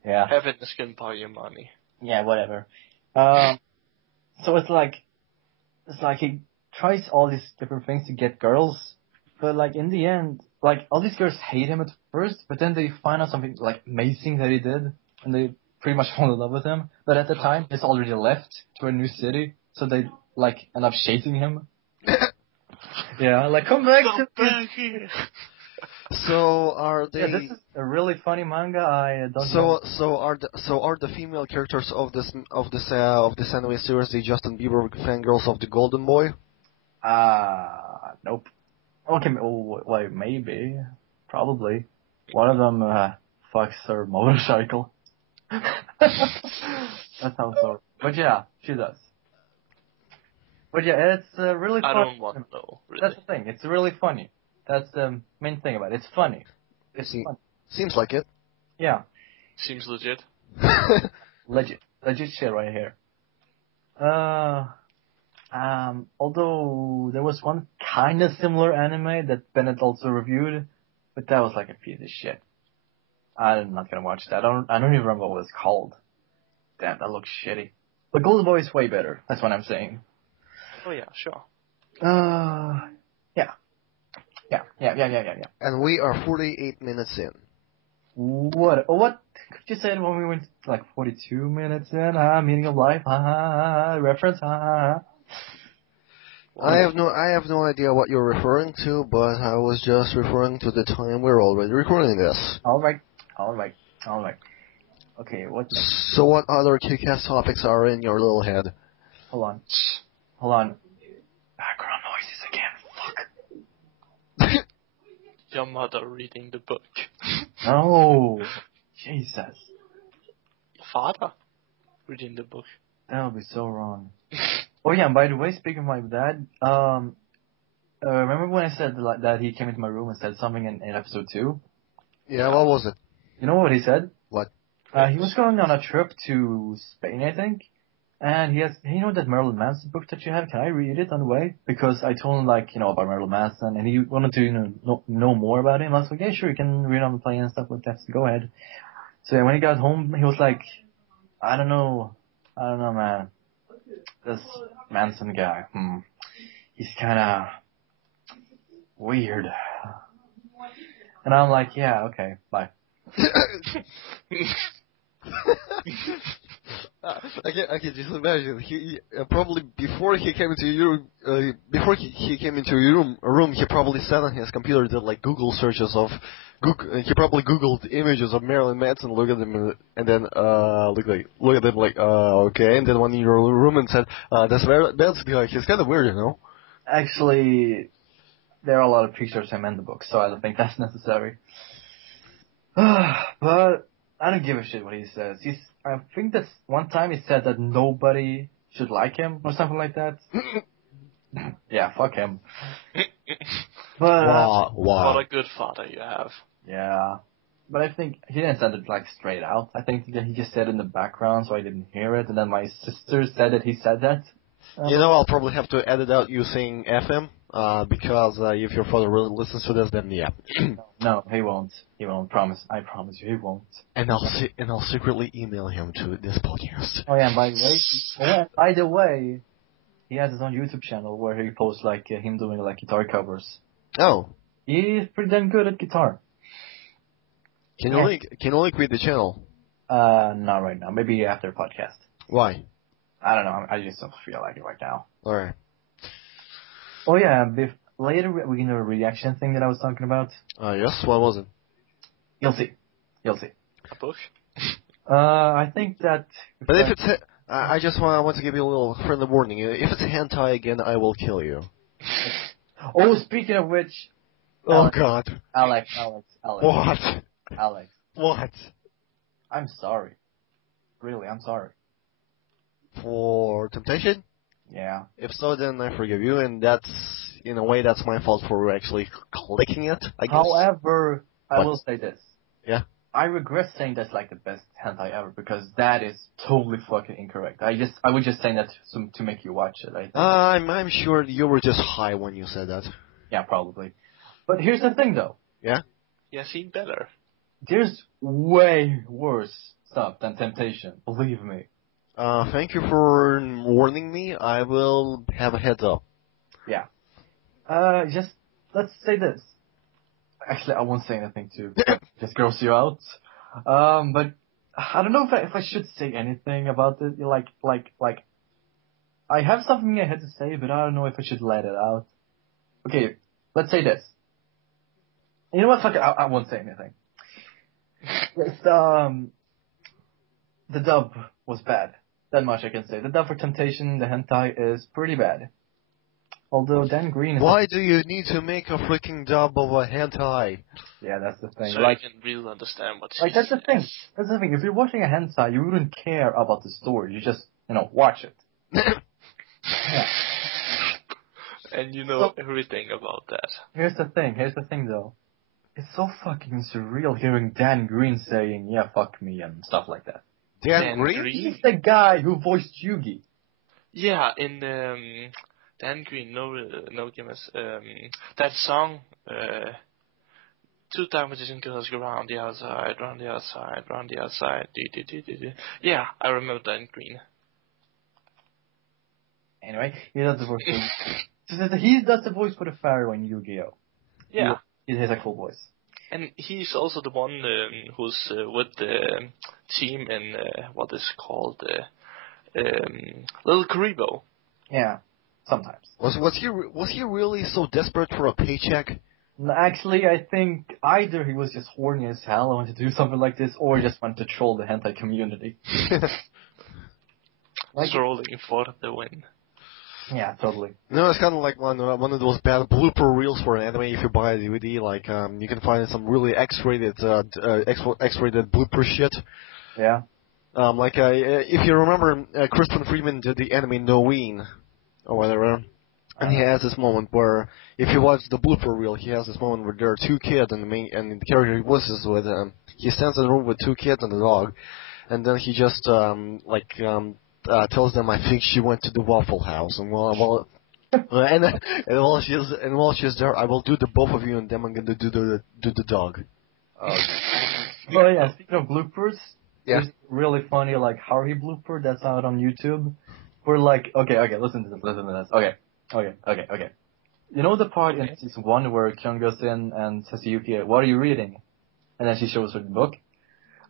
Yeah. Happiness can buy you money. Yeah, whatever. So it's like he tries all these different things to get girls, but like in the end, like all these girls hate him at first, but then they find out something like amazing that he did, and they pretty much fall in love with him. But at the time, he's already left to a new city, so they like end up chasing him. Yeah, like come back here. So are they? Yeah, this is a really funny manga. I don't. So are the female characters of this anime series the Justin Bieber fangirls of the Golden Boy? Nope. Okay, wait, maybe, probably. One of them fucks her motorcycle. That sounds so. But yeah, she does. But yeah, it's really funny. I don't want to know. Really. That's the thing. It's really funny. That's the main thing about it. It's funny. Funny. Seems like it. Yeah. Seems legit. Legit shit right here. Although there was one kind of similar anime that Bennett also reviewed, but that was like a piece of shit. I'm not gonna watch that. I don't even remember what it's called. Damn, that looks shitty. But Golden Boy is way better. That's what I'm saying. Oh yeah, sure. Yeah. And we are 48 minutes in. What could you say when we went like 42 minutes in? Meaning of life. Reference. I have no idea what you're referring to, but I was just referring to the time we're already recording this. All right. Okay, So what other kick-ass topics are in your little head? Hold on. Background noises again. Fuck. Your mother reading the book. No. Jesus. Your father reading the book. That would be so wrong. Oh yeah, and by the way, speaking of my dad, remember when I said that he came into my room and said something in episode 2? Yeah, what was it? You know what he said? What? He was going on a trip to Spain, I think, and he knows that Marilyn Manson book that you have. Can I read it on the way? Because I told him about Marilyn Manson, and he wanted to know more about him. I was like, yeah, sure, you can read on the plane and stuff like that. So go ahead. So when he got home, he was like, I don't know, man. This Manson guy, he's kind of weird. And I'm like, yeah, okay, bye. I can just imagine. He probably before he came into your room, he probably sat on his computer, did like Google searches of he probably Googled images of Marilyn Manson, look at them, and then look at them like okay, and then went in your room and said, that's the guy. He's kind of weird, you know. Actually, there are a lot of pictures of him in the book, so I don't think that's necessary. But I don't give a shit what he says. I think that's one time he said that nobody should like him or something like that. Yeah, fuck him. But Wow. What a good father you have. yeah, but I think he didn't send it like straight out. I think that he just said it in the background, so I didn't hear it. And then my sister said that he said that. You know, I'll probably have to edit out you saying FM, because if your father really listens to this, then yeah. No, he won't. He won't. Promise. I promise you, he won't. And I'll secretly email him to this podcast. Oh yeah, and by the way, he has his own YouTube channel where he posts like him doing like guitar covers. Oh, He's pretty damn good at guitar. can you link with the channel? Not right now. Maybe after podcast. Why? I don't know. I just don't feel like it right now. All right. Oh yeah, later we can do a reaction thing that I was talking about. Yes. What was it? You'll see. You'll see. A book? I think that. But if it's, I just want to give you a little friendly warning. If it's hentai again, I will kill you. Oh, speaking of which. Oh God. Alex. What? Alex. What? I'm sorry. Really, I'm sorry. For temptation? Yeah. If so, then I forgive you, and that's, in a way, that's my fault for actually clicking it, I guess. However, I What? will say this. Yeah? I regret saying that's like the best hentai ever because that is totally fucking incorrect. I was just saying that to make you watch it. I think. I'm sure you were just high when you said that. Yeah, probably. But here's the thing, though. Yeah? Yeah, seen better. There's way worse stuff than temptation. Believe me. Thank you for warning me. I will have a heads up. Yeah. Just let's say this. Actually, I won't say anything to just gross you out. But I don't know if I should say anything about it. Like, I have something I had to say, but I don't know if I should let it out. Okay, let's say this. You know what? Fuck it. I won't say anything. It's, the dub was bad. That much I can say. The dub for Temptation, the hentai, is pretty bad. Although Dan Green is... Why do you need to make a freaking dub of a hentai? Yeah, that's the thing. So Like, you can really understand what like that's the says. thing. That's the thing. If you're watching a hentai, you wouldn't care about the story. You just, watch it. Yeah. And you know everything about that. Here's the thing though. It's so fucking surreal hearing Dan Green saying, yeah, fuck me and stuff like that. Dan Green? He's the guy who voiced Yugi. Yeah, in Dan Green, no gimmicks. That song, two dimension girls go round the outside, round the outside, round the outside. Yeah, I remember Dan Green. Anyway, he does the voice he does the voice for the fairy in Yu-Gi-Oh! Yeah. He has a cool voice. And he's also the one who's with the team in what is called Little Karibo. Yeah, sometimes. Was he really so desperate for a paycheck? No, actually, I think either he was just horny as hell and wanted to do something like this, or just wanted to troll the hentai community. Trolling for the win. Yeah, totally. No, it's kind of like one of those bad blooper reels for an anime. If you buy a DVD, like you can find some really X-rated blooper shit. Yeah. If you remember, Crispin Freeman did the anime Knoween, or whatever, and he has this moment where, if you watch the blooper reel, he has this moment where there are two kids and the character he voices with, he stands in the room with two kids and a dog, and then he just tells them, I think she went to the Waffle House, and while she's there, I will do the both of you, and then I'm gonna do the dog. Oh yeah, speaking of bloopers, there's really funny like Harry blooper that's out on YouTube. We're like, okay, listen to this. Okay. You know the part in season 1 where Kyung goes in and says to Yuki, what are you reading? And then she shows her the book.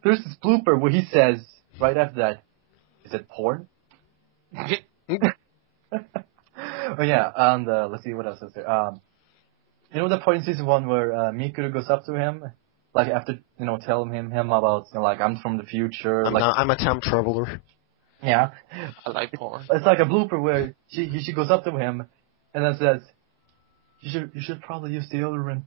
There's this blooper where he says, right after that, is it porn? Oh yeah, and let's see what else is there. You know the part in season 1 where Mikuru goes up to him, like after telling him about like I'm from the future. I'm a time traveler. Yeah, I like porn. It's like a blooper where she goes up to him and then says, "You should probably use deodorant."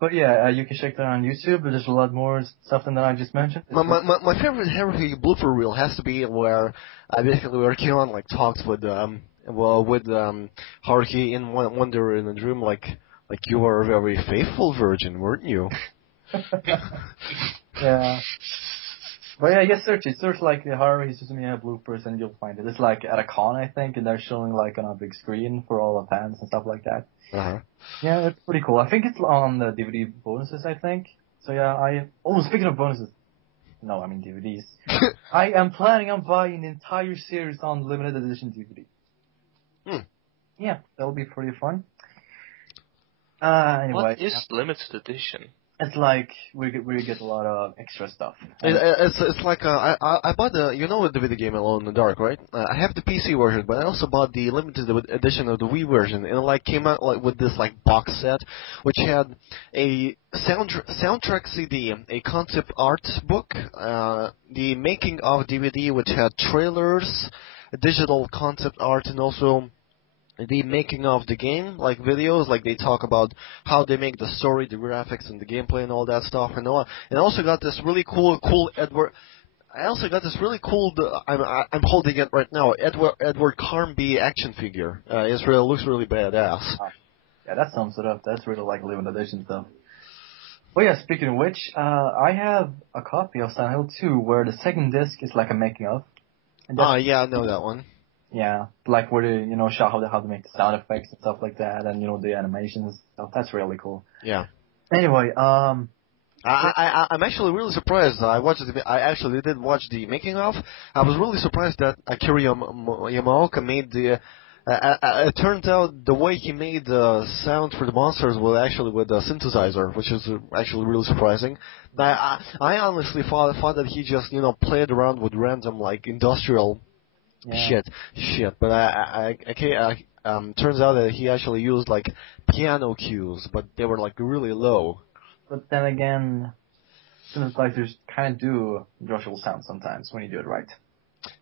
But yeah, you can check that on YouTube. There's a lot more stuff than that I just mentioned. My favorite Haruhi blooper reel has to be where basically where Kion like talks with Haruhi in Wonder in a Dream like you were a very faithful virgin, weren't you? Yeah. But yeah, I guess search like the Haruhi Suzumiya bloopers and you'll find it. It's like at a con, I think, and they're showing like on a big screen for all the fans and stuff like that. Uh-huh. Yeah, it's pretty cool. I think it's on the DVD bonuses, I think. So yeah, speaking of bonuses. No, I mean DVDs. I am planning on buying the entire series on limited edition DVD. Yeah, that'll be pretty fun. Anyway. What is limited edition? It's like we get a lot of extra stuff. It's like I bought the the video game Alone in the Dark, right? I have the PC version, but I also bought the limited edition of the Wii version, and it like came out like with this like box set, which had a soundtrack CD, a concept art book, the making of DVD, which had trailers, digital concept art, and also the making of the game, like videos, like they talk about how they make the story, the graphics, and the gameplay, and all that stuff. And I also got this really cool Edward. I also got this really cool. I'm holding it right now. Edward Carnby action figure. It looks really badass. Yeah, that sums it up. That's really like limited edition stuff. Well, yeah. Speaking of which, I have a copy of Silent Hill 2 where the second disc is like a making of. Yeah, I know that one. Yeah, like where they, show how to make the sound effects and stuff like that, and the animations and stuff. That's really cool. Yeah. Anyway, I'm actually really surprised. I actually did watch the making of. I was really surprised that Akira Yamaoka made the. It turned out the way he made the sound for the monsters was actually with a synthesizer, which is actually really surprising. I honestly thought that he just played around with random like industrial. Yeah. Shit. But turns out that he actually used like piano cues, but they were like really low. But then again, synthesizers kind of do industrial sound sometimes when you do it right.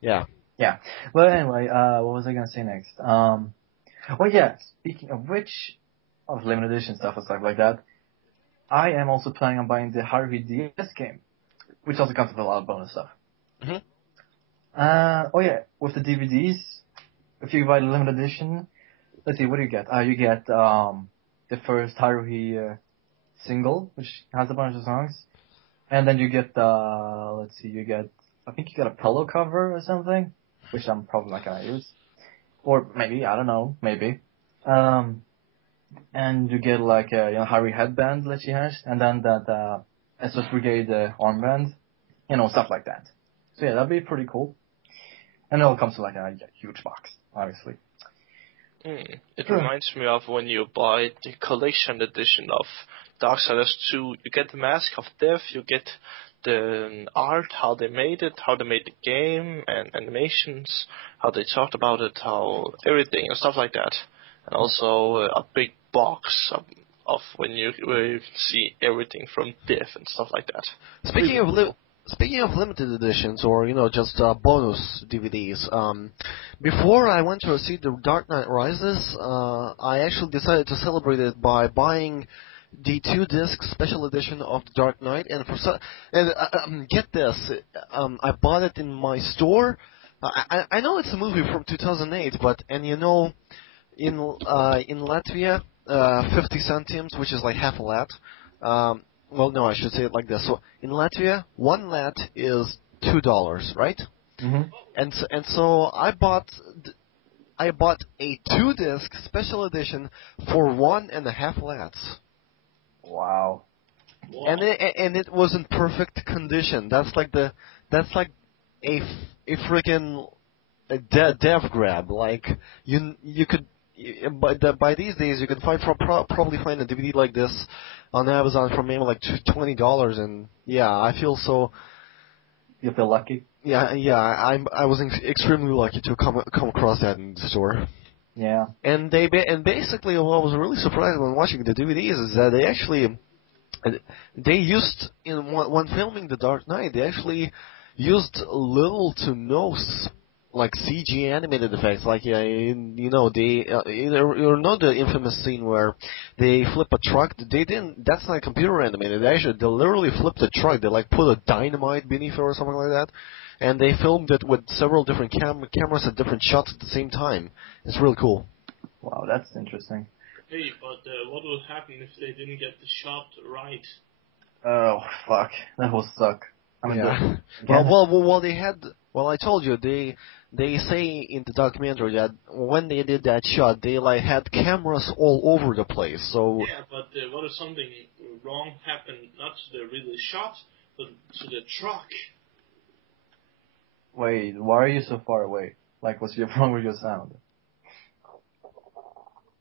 Yeah. Yeah. But anyway, what was I gonna say next? Well, yeah. Speaking of which, of limited edition stuff and stuff like that, I am also planning on buying the Haruhi DS game, which also comes with a lot of bonus stuff. Mm-hmm. Oh yeah, with the DVDs, if you buy the limited edition, let's see, what do you get? You get the first Haruhi single, which has a bunch of songs, and then you get I think you get a pillow cover or something, which I'm probably not gonna use, or maybe, I don't know, maybe. And you get like a Haruhi headband that she has, and then that SOS Brigade armband, stuff like that. So yeah, that'd be pretty cool. And it all comes to like a huge box, obviously. It reminds me of when you buy the collection edition of Darksiders 2. You get the Mask of Death, you get the art, how they made it, how they made the game, and animations, how they talked about it, how everything, and stuff like that. And also a big box of where you can see everything from Death and stuff like that. Speaking of limited editions or just bonus DVDs, before I went to see The Dark Knight Rises, I actually decided to celebrate it by buying the 2-disc special edition of The Dark Knight, and get this, I bought it in my store. I know it's a movie from 2008, but in Latvia, 50 centimes, which is like half a lat. Well, no, I should say it like this. So in Latvia, 1 lat is $2, right? Mm-hmm. And so I bought a 2-disc special edition for 1.5 lats. Wow. And it was in perfect condition. That's like a freaking dev grab. Like you could. By these days, you can probably find a DVD like this on Amazon for maybe like $20, and yeah, I feel so. You feel lucky? Yeah, I was extremely lucky to come across that in the store. Yeah. And basically, what was really surprising when watching the DVDs is that they used when filming The Dark Knight, they actually used little to no like CG animated effects. Like you know, they you know the infamous scene where they flip a truck. They didn't. That's not computer animated. They literally flipped the truck. They like put a dynamite beneath it or something like that, and they filmed it with several different cameras at different shots at the same time. It's really cool. Wow, that's interesting. Hey, but what would happen if they didn't get the shot right? Oh, fuck. That will suck. I mean, Yeah. again, Well, they had. Well, I told you they say in the documentary that when they did that shot, they like had cameras all over the place. So Yeah, but what if something wrong happened, not to the really shot, but to the truck? wait, why are you so far away? Like, what's wrong with your sound?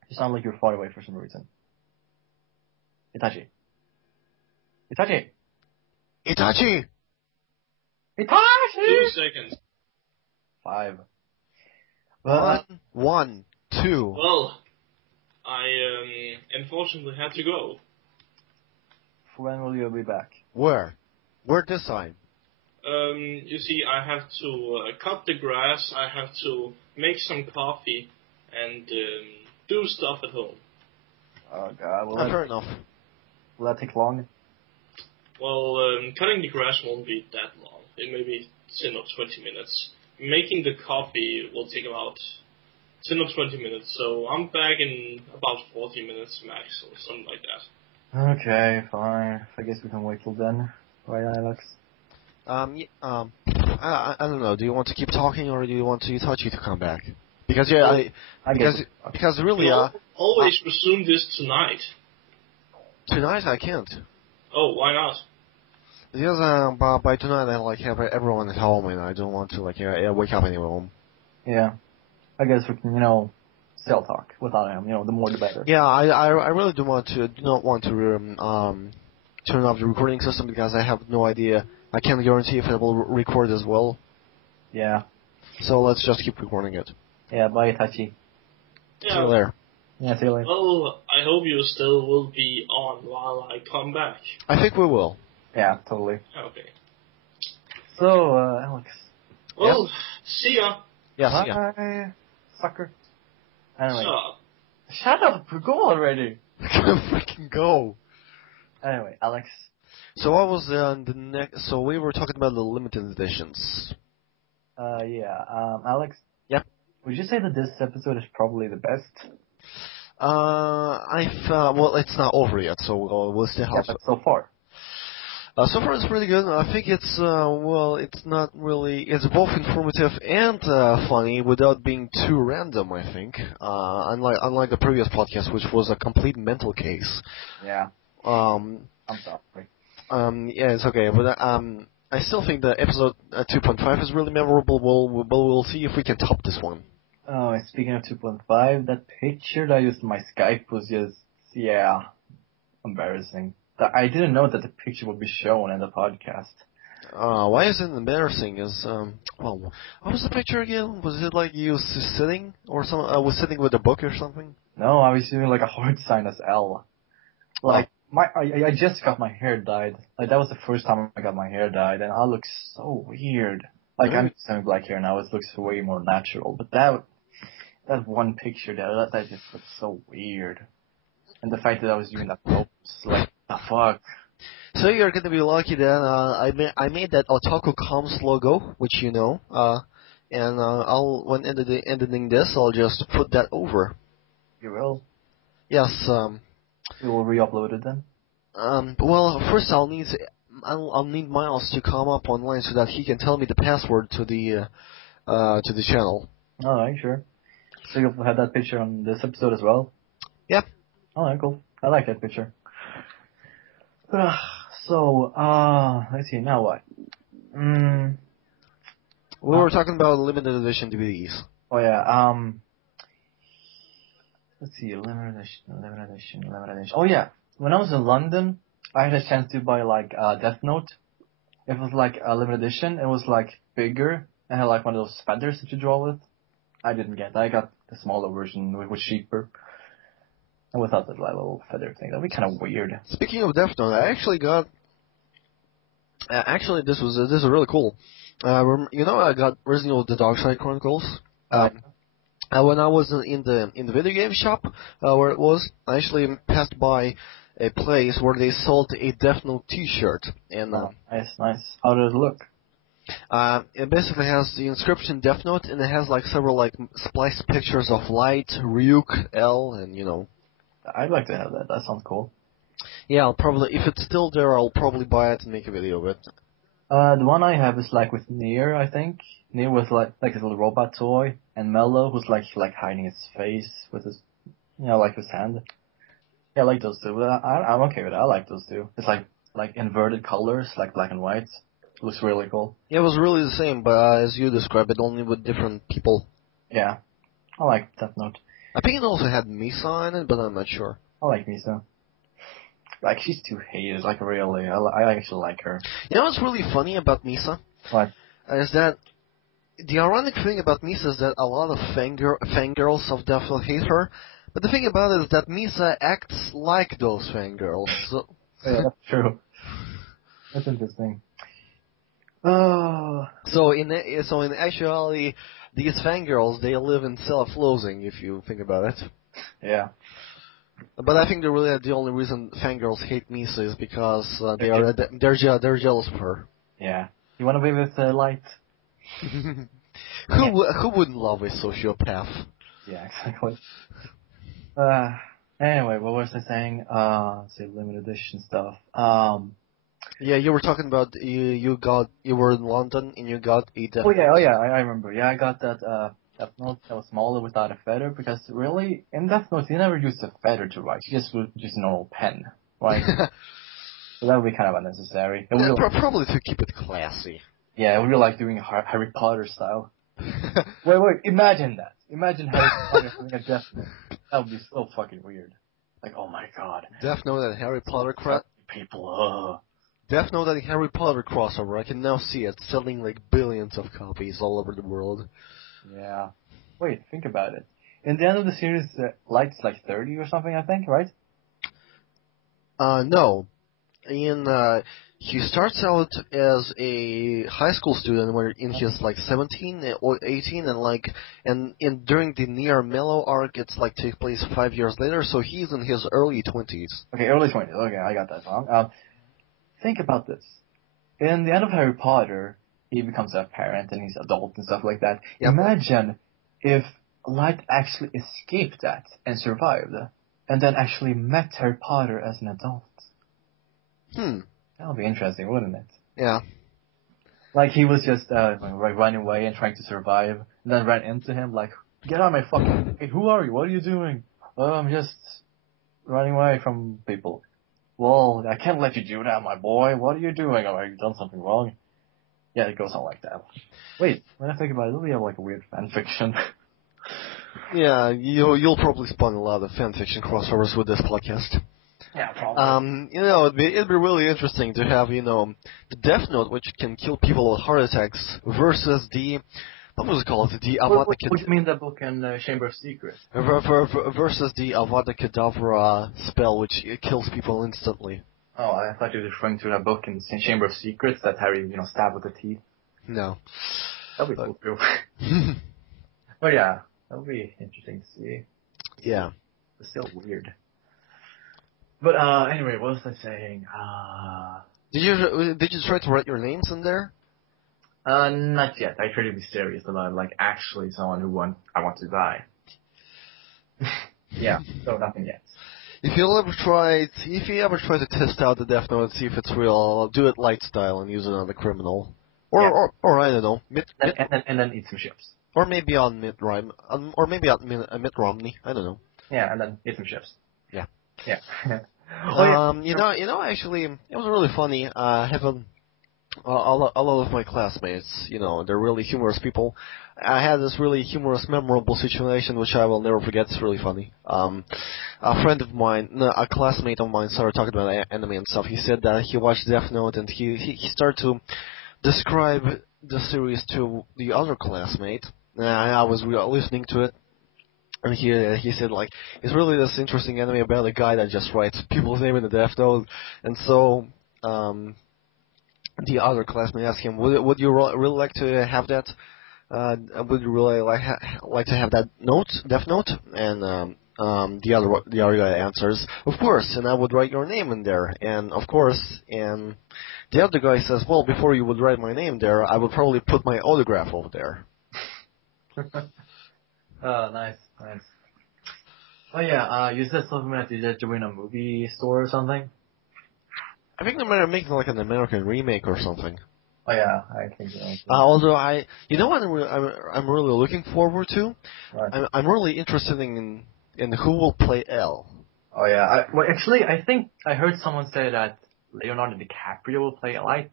You sound like you're far away for some reason. Itachi. Itachi! Itachi. Itachi! 2 seconds. 5. One, two. Well, I unfortunately had to go. When will you be back? Where? Where this time? You see, I have to cut the grass, I have to make some coffee, and do stuff at home. Oh god, Fair enough. will that take long? Well, cutting the grass won't be that long. It may be 10 or 20 minutes. Making the coffee will take about 10 or 20 minutes, so I'm back in about 40 minutes max, or something like that. Okay, fine. I guess we can wait till then. Right, Alex? I don't know. Do you want to keep talking, or do you want Itachi to come back? Because because really, always resume this tonight. tonight I can't. Oh, why not? Because by tonight I like have everyone at home, and I don't want to like wake up anyone. Yeah. I guess we can, still talk without him. The more the better. Yeah, I really do not want to turn off the recording system because I have no idea. I can't guarantee if it will record as well. Yeah. So let's just keep recording it. Yeah, bye, Itachi. See you later. Yeah, see you later. Well, I hope you still will be on while I come back. I think we will. Yeah, totally. Okay. So, Alex. Well, see ya. Yeah, see ya. Bye, sucker. Anyway. So, Shut up, go already. Freaking go. Anyway, Alex. So what was the next? So we were talking about the limited editions. Alex. Yep. Would you say that this episode is probably the best? Well, it's not over yet, so we'll still have. Yeah, but so far. So far it's pretty good. I think it's it's not really. It's both informative and funny without being too random. I think, unlike the previous podcast, which was a complete mental case. Yeah. I'm sorry. Yeah, it's okay, but I still think the episode 2.5 is really memorable. We'll see if we can top this one. Oh, and speaking of 2.5, that picture that I used in my Skype was just, embarrassing. I didn't know that the picture would be shown in the podcast. Why is it embarrassing? What was the picture again? Was it like you sitting or some? Was sitting with a book or something? No, I was doing like a heart sign as L. Like, I just got my hair dyed. Like, that was the first time I got my hair dyed, and I look so weird. Like, I'm just having black hair now, it looks way more natural. But that one picture there, that just looks so weird. And the fact that I was doing that pose, like, the fuck. So you're gonna be lucky that I made that Otaku Comms logo, which you know, and when editing this, I'll just put that over. You will? Yes. You will re-upload it then? Well, first I'll need Miles to come up online so that he can tell me the password to the channel. Alright, sure. So you'll have that picture on this episode as well? Yep. Alright, cool. I like that picture. So, let's see, now what? We were talking about limited edition DVDs. Oh yeah, let's see, limited edition. Oh yeah, when I was in London, I had a chance to buy like Death Note. It was like a limited edition. It was like bigger and had like one of those feathers that you draw with. I didn't get that. I got the smaller version, which was cheaper. And without the little feather thing, that'd be kind of weird. Speaking of Death Note, I actually got Actually, this is really cool. I got Resident Evil: The Dark Side Chronicles. When I was in the video game shop where it was, I actually passed by a place where they sold a Death Note T-shirt, and Nice. How does it look? it basically has the inscription Death Note, and it has like several like spliced pictures of Light, Ryuk, L, and I'd like to have that. That sounds cool. Yeah, I'll probably, if it's still there, I'll probably buy it and make a video of it. The one I have is like with Nier, I think. Nier was like a little robot toy, and Mello was like hiding his face with his, like his hand. Yeah, I like those two. But I'm okay with it. I like those two. It's like inverted colors, like black and white. It looks really cool. Yeah, it was really the same, but as you described it, only with different people. Yeah, I like Death Note. I think it also had Misa in it, but I'm not sure. I like Misa. Like, she's too hated, like, really. I actually like her. You know what's really funny about Misa? What? Is that the ironic thing about Misa is that a lot of fangirls of Death Note hate her, but the thing about it is that Misa acts like those fangirls. So Yeah, that's true. That's interesting. So in actuality, these fangirls, they live in self-loathing, if you think about it. Yeah. But I think the only reason fangirls hate Misa is because they're jealous of her. Yeah. You want to be with Light? Who wouldn't love a sociopath? Yeah, exactly. Anyway, what was I saying? Say limited edition stuff. Yeah, you were talking about you were in London and you got a Death Note. Oh yeah, I remember. Yeah, I got that Death Note that was smaller without a feather, because really in Death Note you never used a feather to write. You just used a normal pen, right? So that would be kind of unnecessary. Probably to keep it classy. Yeah, it would be like doing a Harry Potter style. Wait, imagine that. Imagine Harry Potter having a Death Note. That would be so fucking weird. Like, oh my god. Death Note and Harry Potter people. Death Note and Harry Potter crossover. I can now see it selling like billions of copies all over the world. Yeah. Wait, think about it. In the end of the series, Light's like 30 or something, I think, right? No. He starts out as a high school student when in his like 17 or 18, and during the Nier Mellow arc, it's like takes place 5 years later, so he's in his early 20s. Okay, early 20s. Okay, I got that wrong. Think about this. In the end of Harry Potter, he becomes a parent and he's adult and stuff like that. Yep. Imagine if Light actually escaped that and survived, and then actually met Harry Potter as an adult. That would be interesting, wouldn't it? Yeah. Like, he was just running away and trying to survive, and then ran into him like, get out of my fucking... Hey, who are you? What are you doing? Oh, I'm just running away from people. Well, I can't let you do that, my boy. What are you doing? Have you done something wrong? Yeah, it goes on like that. Wait, when I think about it, we have like a weird fanfiction. Yeah, you'll probably spawn a lot of fanfiction crossovers with this podcast. Yeah, probably. It'd be really interesting to have, the Death Note, which can kill people with heart attacks, versus the, what was it called? The Avada Kedavra. What do you mean that book in Chamber of Secrets? Versus the Avada Kedavra spell, which kills people instantly. Oh, I thought you were referring to that book in Chamber of Secrets that Harry, stabbed with the teeth. No. That'd be cool too. But yeah, that would be interesting to see. Yeah. It's still weird. But anyway, what was I saying? Did you try to write your names in there? Not yet. I try to be serious about like actually someone I want to die. Yeah, so nothing yet. If you ever try to test out the Death Note and see if it's real, do it Light style and use it on the criminal, or I don't know, and then eat some chips. Or maybe on Mitt Romney. I don't know. Yeah, and then eat some chips. Yeah. Yeah. Actually, it was really funny. I have a lot of my classmates, they're really humorous people. I had this really humorous, memorable situation which I will never forget. It's really funny. A friend of mine, a classmate of mine, started talking about anime and stuff. He said that he watched Death Note and he started to describe the series to the other classmate. And I was listening to it. And he said, like, it's really this interesting anime about a guy that just writes people's name in the Death Note. And so, the other classmate asked him, would you really like to have that? Would you really like to have that Death Note? And the other guy answers, of course, and I would write your name in there, and of course, and the other guy says, well, before you would write my name there, I would probably put my autograph over there. Oh, nice. Oh yeah, you said something that you did join a movie store or something? I think they're making like an American remake or something. Oh yeah, I think so. Although you know what I'm really looking forward to? Right. I'm really interested in who will play L. Oh yeah, well actually I think I heard someone say that Leonardo DiCaprio will play Light,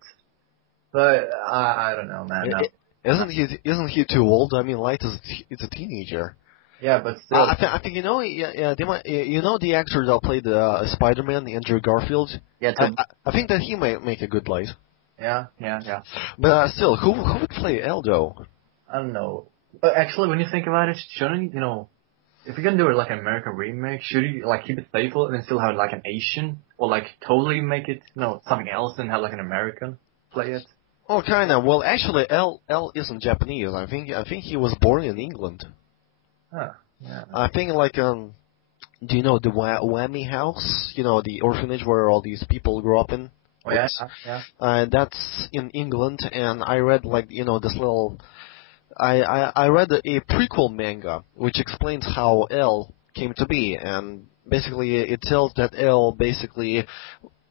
but I don't know, man. No. Isn't he too old? I mean, Light is a teenager. Yeah, but still. I think you know, they might, you know the actor that played Spider-Man, Andrew Garfield. Yeah. I think that he might make a good Light. Yeah. But still, who would play L though? I don't know. But actually, when you think about it, shouldn't if you're gonna do it like an American remake, should you like keep it faithful and then still have like an Asian, or like totally make it something else and have like an American play it? Oh, kinda. Well, actually, L isn't Japanese. I think he was born in England. Huh. Yeah. I think like do you know the Whammy House? You know, the orphanage where all these people grew up in. Oh yeah. Yeah. That's in England, and I read like this little. I read a prequel manga which explains how L came to be, and basically it tells that L basically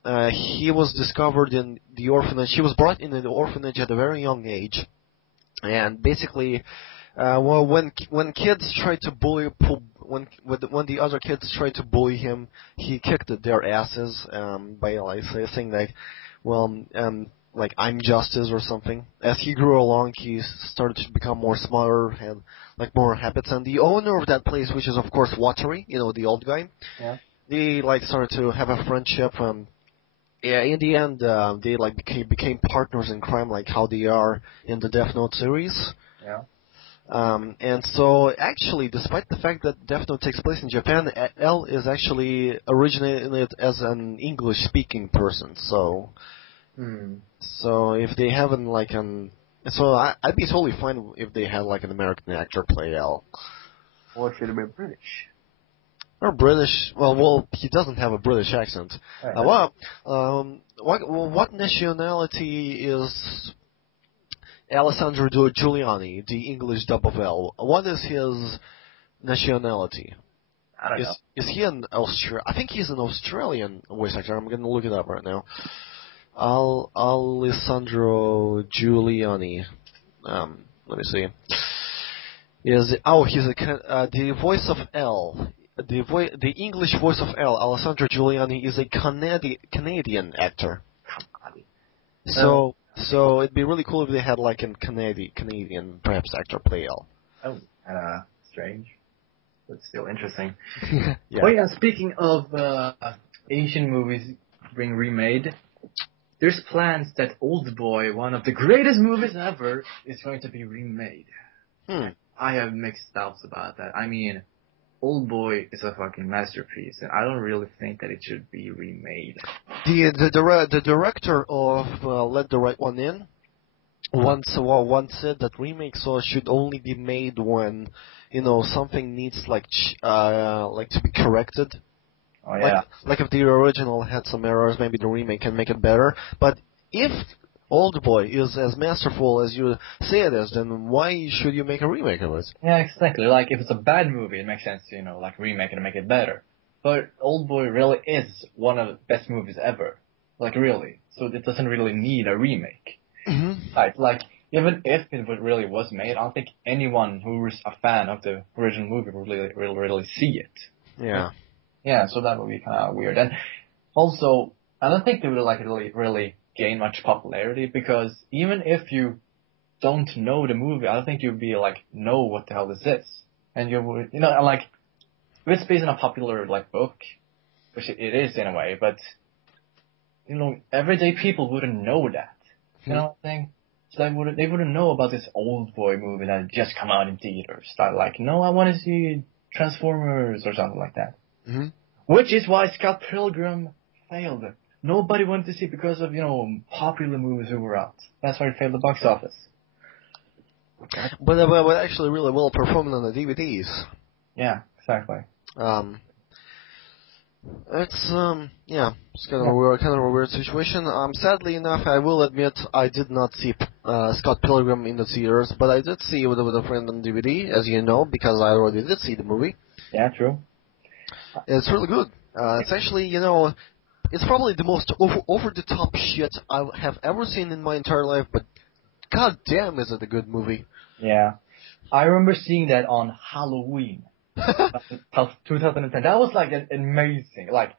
he was discovered in the orphanage. He was brought into the orphanage at a very young age, and basically. Well, when kids tried to bully when the other kids tried to bully him, he kicked their asses by like saying like, well, like I'm justice or something. As he grew along, he started to become more smarter and like more habits. And the owner of that place, which is of course Watery, the old guy, yeah, they like started to have a friendship. Yeah, in the end, they like became partners in crime, like how they are in the Death Note series. Yeah. And so, actually, despite the fact that Death Note takes place in Japan, L is actually originated as an English-speaking person. So, so if they haven't like I'd be totally fine if they had like an American actor play L. Or should it be British? Or British. Well, he doesn't have a British accent. Right. What nationality is Alessandro Giuliani, the English dub of L? What is his nationality? I don't know. Is he an I think he's an Australian voice actor. I'm going to look it up right now. Alessandro Giuliani. Let me see. He's the voice of L. The English voice of L, Alessandro Giuliani, is a Canadian actor. So it'd be really cool if they had like a Canadian perhaps actor play L. Oh, strange, but still interesting. Yeah. Oh yeah, speaking of Asian movies being remade, there's plans that Old Boy, one of the greatest movies ever, is going to be remade. I have mixed doubts about that. I mean, Old Boy is a fucking masterpiece, and I don't really think that it should be remade. The director of Let the Right One In once said that remakes should only be made when something needs like to be corrected. Oh yeah. Like if the original had some errors, maybe the remake can make it better. But if Old Boy is as masterful as you say it is, then why should you make a remake of it? Yeah, exactly. Like if it's a bad movie, it makes sense to like remake it and make it better. But Old Boy really is one of the best movies ever. Like really. So it doesn't really need a remake. Mm-hmm. Like even if it really was made, I don't think anyone who is a fan of the original movie will really see it. Yeah. Yeah, so that would be kind of weird. And also, I don't think they would like really gain much popularity, because even if you don't know the movie, I don't think you'd be like, know what the hell this is. And you would, like, if it's based on a popular like book, which it is in a way, but everyday people wouldn't know that. You know what I'm saying? So they wouldn't know about this Old Boy movie that just come out in theaters. They're like, no, I want to see Transformers or something like that. Mm-hmm. Which is why Scott Pilgrim failed nobody went to see it because of popular movies who were out. That's why it failed the box office. But actually really well performed on the DVDs. Yeah, exactly. It's it's kind of a weird situation. Sadly enough, I will admit I did not see Scott Pilgrim in the theaters, but I did see it with a friend on DVD, as you know, because I already did see the movie. Yeah, true. It's really good. It's actually, it's probably the most over the top shit I have ever seen in my entire life, but god damn is it a good movie. Yeah. I remember seeing that on Halloween. 2010. That was like amazing. Like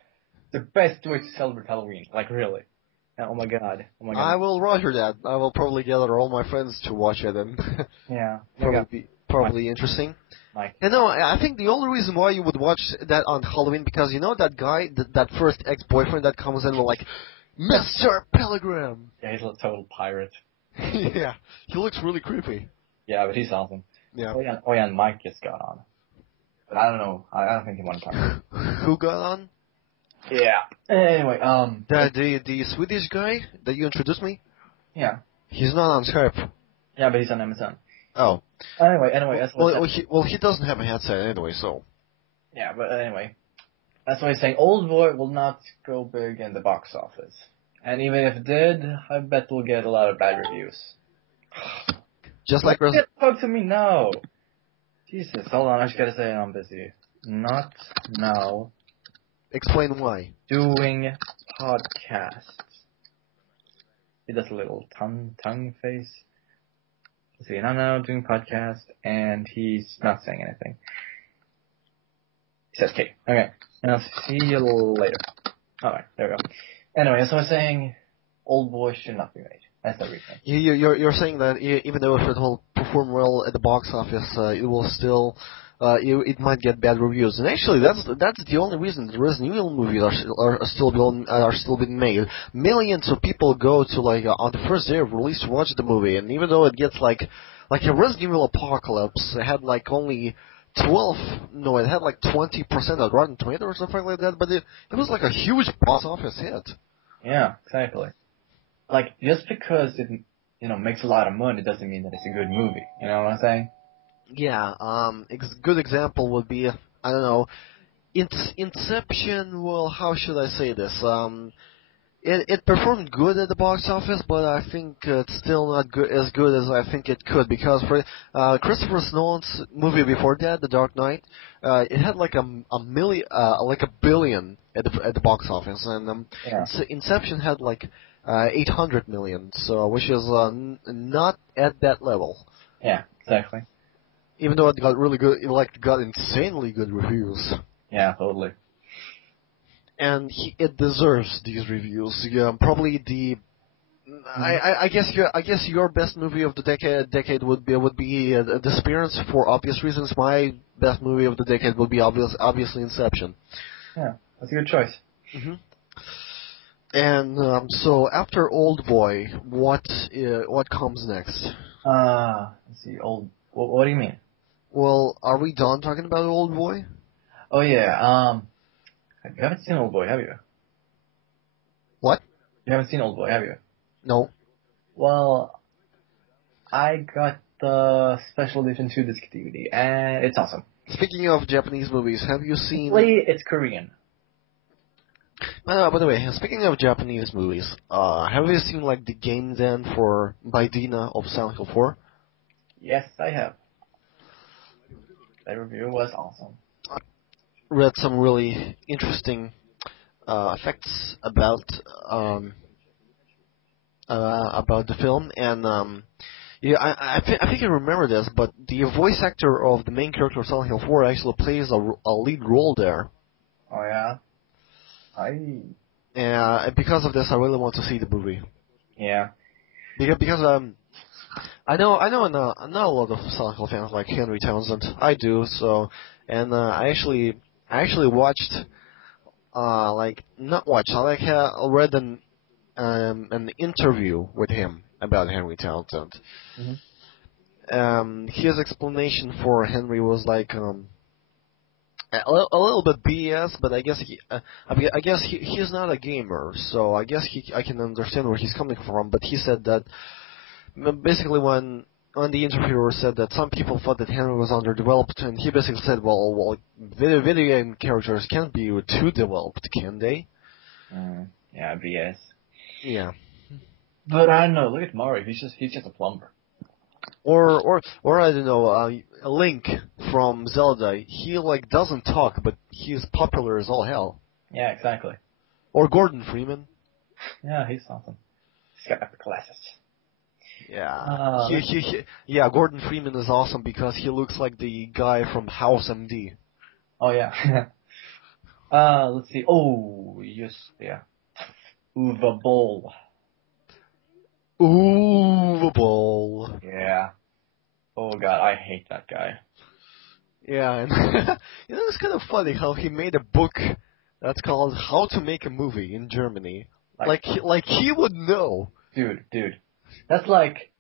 the best way to celebrate Halloween. Like really. Oh my god. I will roger that. I will probably gather all my friends to watch it and yeah. probably interesting. Like, I think the only reason why you would watch that on Halloween because that guy, that first ex-boyfriend that comes in with like, Mr. Pilgrim. Yeah, he's a total pirate. Yeah, he looks really creepy. Yeah, but he's awesome. Yeah. Oh yeah, and Mike just got on. But I don't know. I don't think he won time. Who got on? Yeah. Anyway, the Swedish guy that you introduced me? Yeah. He's not on Skype. Yeah, but he's on MSN. Oh. Anyway, that's what he doesn't have a headset anyway, so. Yeah, but anyway. That's why he's saying Old Boy will not go big in the box office. And even if it did, I bet we'll get a lot of bad reviews. Just like Talk to me now. Jesus, hold on, I just gotta say I'm busy. Not now. Explain why. Doing podcasts. He does a little tongue face. Let's see, I'm now doing podcast, and he's not saying anything. He says K. Okay, and I'll see you later. Alright, there we go. Anyway, so I'm saying Old Boy should not be made. That's the reason. You're saying that even though if it will perform well at the box office, it will still, it might get bad reviews. And actually, that's the only reason the Resident Evil movies are still being made. Millions of people go to on the first day of release to watch the movie, and even though it gets like a Resident Evil Apocalypse, it had only 20% of Rotten Tomatoes or something like that, but it was like a huge box office hit. Yeah, exactly. Like, just because it, makes a lot of money doesn't mean that it's a good movie. You know what I'm saying? Yeah, good example would be, I don't know, Inception, well, how should I say this? It performed good at the box office, but I think it's still not as good as I think it could, because for Christopher Nolan's movie before that, The Dark Knight, it had like a billion at the box office, and Inception had 800 million, so which is not at that level. Yeah, exactly. Even though it got really good, it got insanely good reviews. Yeah, totally. And it deserves these reviews. Yeah, probably the. I guess your best movie of the decade would be The Disappearance for obvious reasons. My best movie of the decade would be obviously Inception. Yeah, that's a good choice. Mm-hmm. And so after Old Boy, what comes next? Let's see, what do you mean? Well, are we done talking about Old Boy? Oh yeah, you haven't seen Old Boy, have you? What? You haven't seen Old Boy, have you? No. Well, I got the special edition 2-disc DVD, and it's awesome. Speaking of Japanese movies, have you seen... It's Korean. By the way, speaking of Japanese movies, have you seen the Game Den by Dina of Silent Hill 4? Yes, I have. That review was awesome. Read some really interesting facts about the film, and I think I remember this, but the voice actor of the main character of Silent Hill 4 actually plays a lead role there. Oh yeah. Because of this, I really want to see the movie. Yeah. Because I know not a lot of Silent Hill fans like Henry Townsend. I do so, and I actually watched, not watched. I read an interview with him about Henry Townsend. Mm-hmm. His explanation for Henry was a little bit BS, but I guess he's not a gamer, so I guess I can understand where he's coming from. But he said that basically when the interviewer said that some people thought that Henry was underdeveloped, and he basically said, well, video game characters can't be too developed, can they? Yeah, BS. Yeah. But I don't know. Look at Mario. He's just a plumber. Or I don't know, Link from Zelda. He doesn't talk, but he's popular as all hell. Yeah, exactly. Or Gordon Freeman. Yeah, he's awesome. He's got epic glasses. Yeah. Yeah, Gordon Freeman is awesome because he looks like the guy from House MD. Oh yeah. Let's see. Oh yes, yeah. Uwe Boll. Ooh, ball. Yeah. Oh god, I hate that guy. Yeah, and it's kind of funny how he made a book that's called "How to Make a Movie in Germany." Like he would know. Dude. That's like,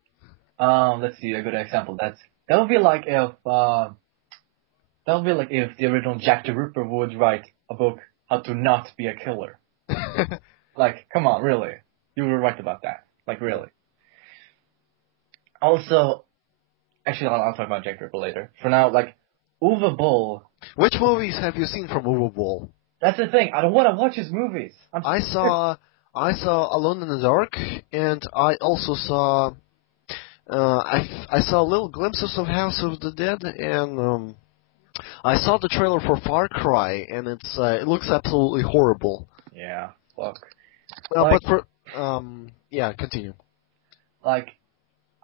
let's see, a good example. That would be like if the original Jack the Ripper would write a book, How to Not Be a Killer. Like, come on, really? You were right about that. Like, really. Also, actually, I'll talk about Jack the Ripper later. For now, like, Uwe Boll. Which movies have you seen from Uwe Boll? That's the thing. I don't want to watch his movies. I saw Alone in the Dark, and I also saw I saw little glimpses of House of the Dead, and I saw the trailer for Far Cry, and it looks absolutely horrible. Yeah, fuck. But for yeah, continue. Like,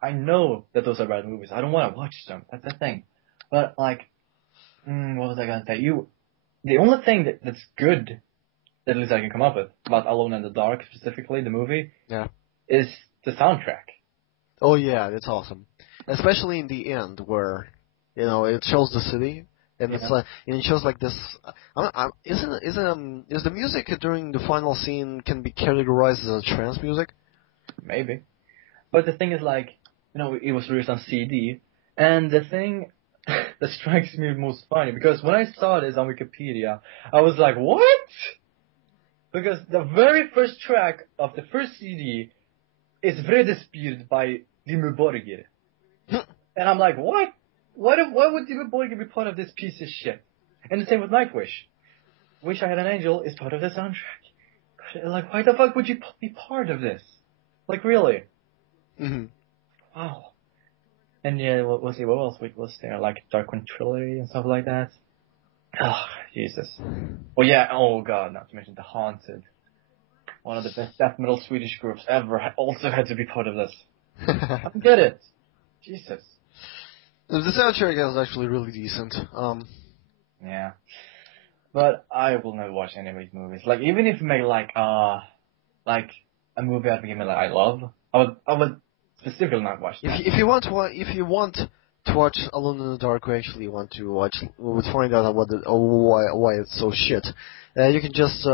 I know that those are bad movies. I don't want to watch them. That's the thing. But like, what was I gonna say? The only thing that's good, that at least I can come up with, about Alone in the Dark specifically, the movie, is the soundtrack. Oh yeah, that's awesome. Especially in the end where, it shows the city, and it's and it shows like this. Is the music during the final scene can be categorized as a trance music? Maybe. But the thing is, like, it was released on CD, and the thing that strikes me most funny, because when I saw this on Wikipedia, I was like, what? Because the very first track of the first CD is Vredespir by Dimmu Borgir. And I'm like, what? Why would Dimmu Borgir be part of this piece of shit? And the same with Nightwish. Wish I Had an Angel is part of the soundtrack. Like, why the fuck would you be part of this? Like, really? Mm-hmm. Wow. And yeah, what else was there? Like Dark One Trilogy and stuff like that. Oh, Jesus. Well, yeah, oh god, not to mention The Haunted. One of the best death metal Swedish groups ever also had to be part of this. I don't get it. Jesus. The soundtrack is actually really decent. Yeah. But I will never watch any of these movies. Like, even if you make like a movie out of a game that I love, I would specifically not watch that. If you want to watch Alone in the Dark, or actually want to watch, we would find out why it's so shit. You can just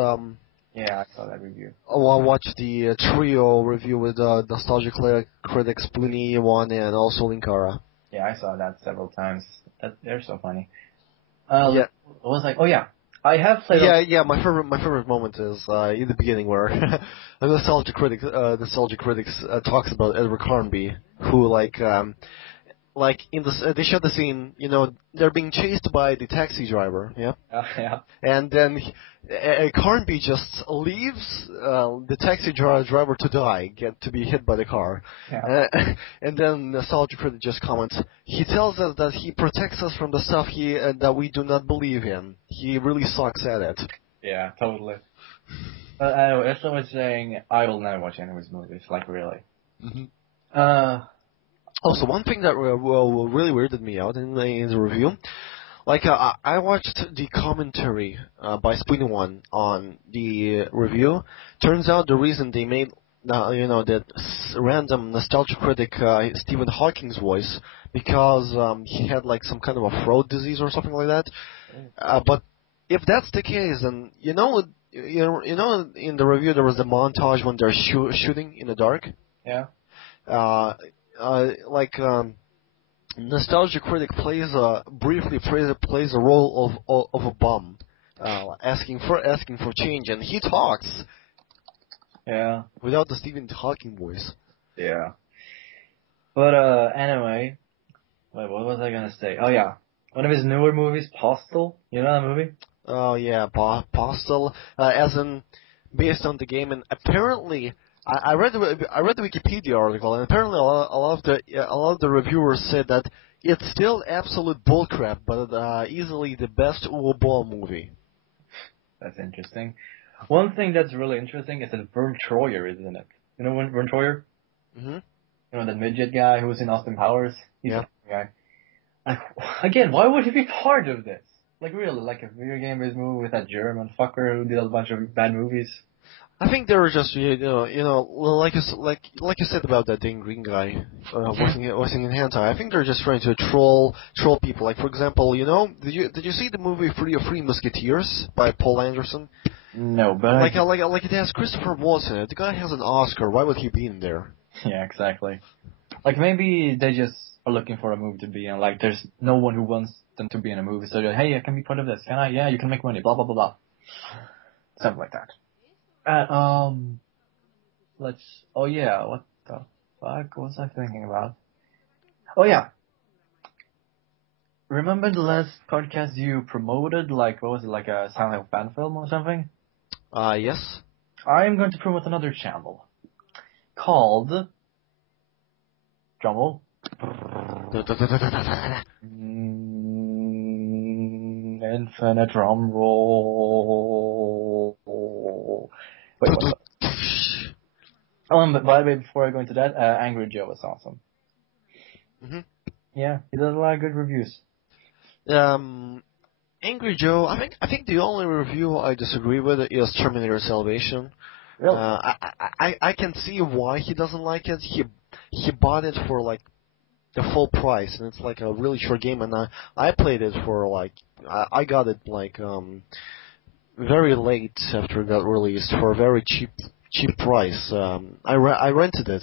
yeah, I saw that review. Watch the trio review with Nostalgic Critics, Pliny 1, and also Linkara. Yeah, I saw that several times. They're so funny. Yeah. I was like, oh yeah, I have played. Yeah. My favorite moment is in the beginning where a Nostalgic Critics talks about Edward Carnby, who they show the scene, they're being chased by the taxi driver, yeah? Yeah. And then Carnby just leaves the taxi driver to die, to be hit by the car. Yeah. And then Nostalgic Critic just comments, he tells us that he protects us from the stuff that we do not believe in. He really sucks at it. Yeah, totally. But anyway, as I was saying, I will never watch any of his movies, like, really. Mm-hmm. Also, one thing that really weirded me out in the review, I watched the commentary by Spoonie One on the review. Turns out the reason they made that random Nostalgic Critic Stephen Hawking's voice because he had some kind of a throat disease or something like that. But if that's the case, then in the review there was a montage when they're shooting in the dark. Yeah. Nostalgia Critic briefly plays a role of a bum, asking for change, and he talks Yeah. without the Stephen Hawking voice. Yeah. But anyway, wait, what was I gonna say? Oh yeah, one of his newer movies, Postal. You know that movie? Oh yeah, Postal, as in based on the game, and apparently I read the Wikipedia article, and apparently a lot of the reviewers said that it's still absolute bullcrap, but easily the best Uwe Boll movie. That's interesting. One thing that's really interesting is that Vern Troyer is in it. You know Vern Troyer? Mm-hmm. You know, the midget guy who was in Austin Powers? He's Yeah. the guy. Like, again, why would he be part of this? Like, really, like a video game-based movie with that German fucker who did a bunch of bad movies? I think they were just like you said about that Dane Green guy working in hentai. I think they're just trying to troll people. Like for example, did you see the movie Three Musketeers by Paul Anderson? No, but Like it has Christopher Waltz in it. The guy has an Oscar. Why would he be in there? Yeah, exactly. Like maybe they just are looking for a movie to be in. Like there's no one who wants them to be in a movie, so they're like, hey, I can be part of this. Can I? Yeah, you can make money. Blah blah blah blah. Something like that. Oh yeah, what the fuck was I thinking about? Oh yeah. Remember the last podcast you promoted, like, what was it, like a Silent Hill fan film or something? Yes. I am going to promote another channel called drumroll. Infinite drum roll. Wait, what? But by the way, before I go into that, Angry Joe is awesome. Mm-hmm. Yeah, he does a lot of good reviews. Angry Joe, I think the only review I disagree with is Terminator Salvation. Really? I can see why he doesn't like it. He bought it for like the full price, and it's like a really short game, and I played it for like I got it like very late after it got released for a very cheap price. I rented it.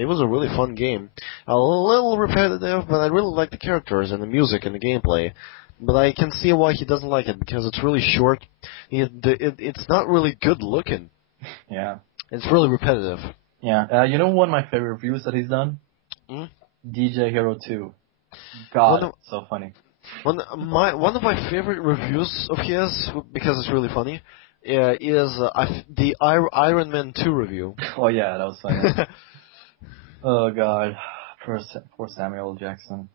It was a really fun game. A little repetitive, but I really like the characters and the music and the gameplay. But I can see why he doesn't like it, because it's really short. It's not really good looking. Yeah. It's really repetitive. Yeah. You know one of my favorite reviews that he's done? DJ Hero 2. God, so funny. One of my favorite reviews of his, because it's really funny, is the Iron Man 2 review. Oh yeah, that was funny. Oh god, poor Samuel Jackson.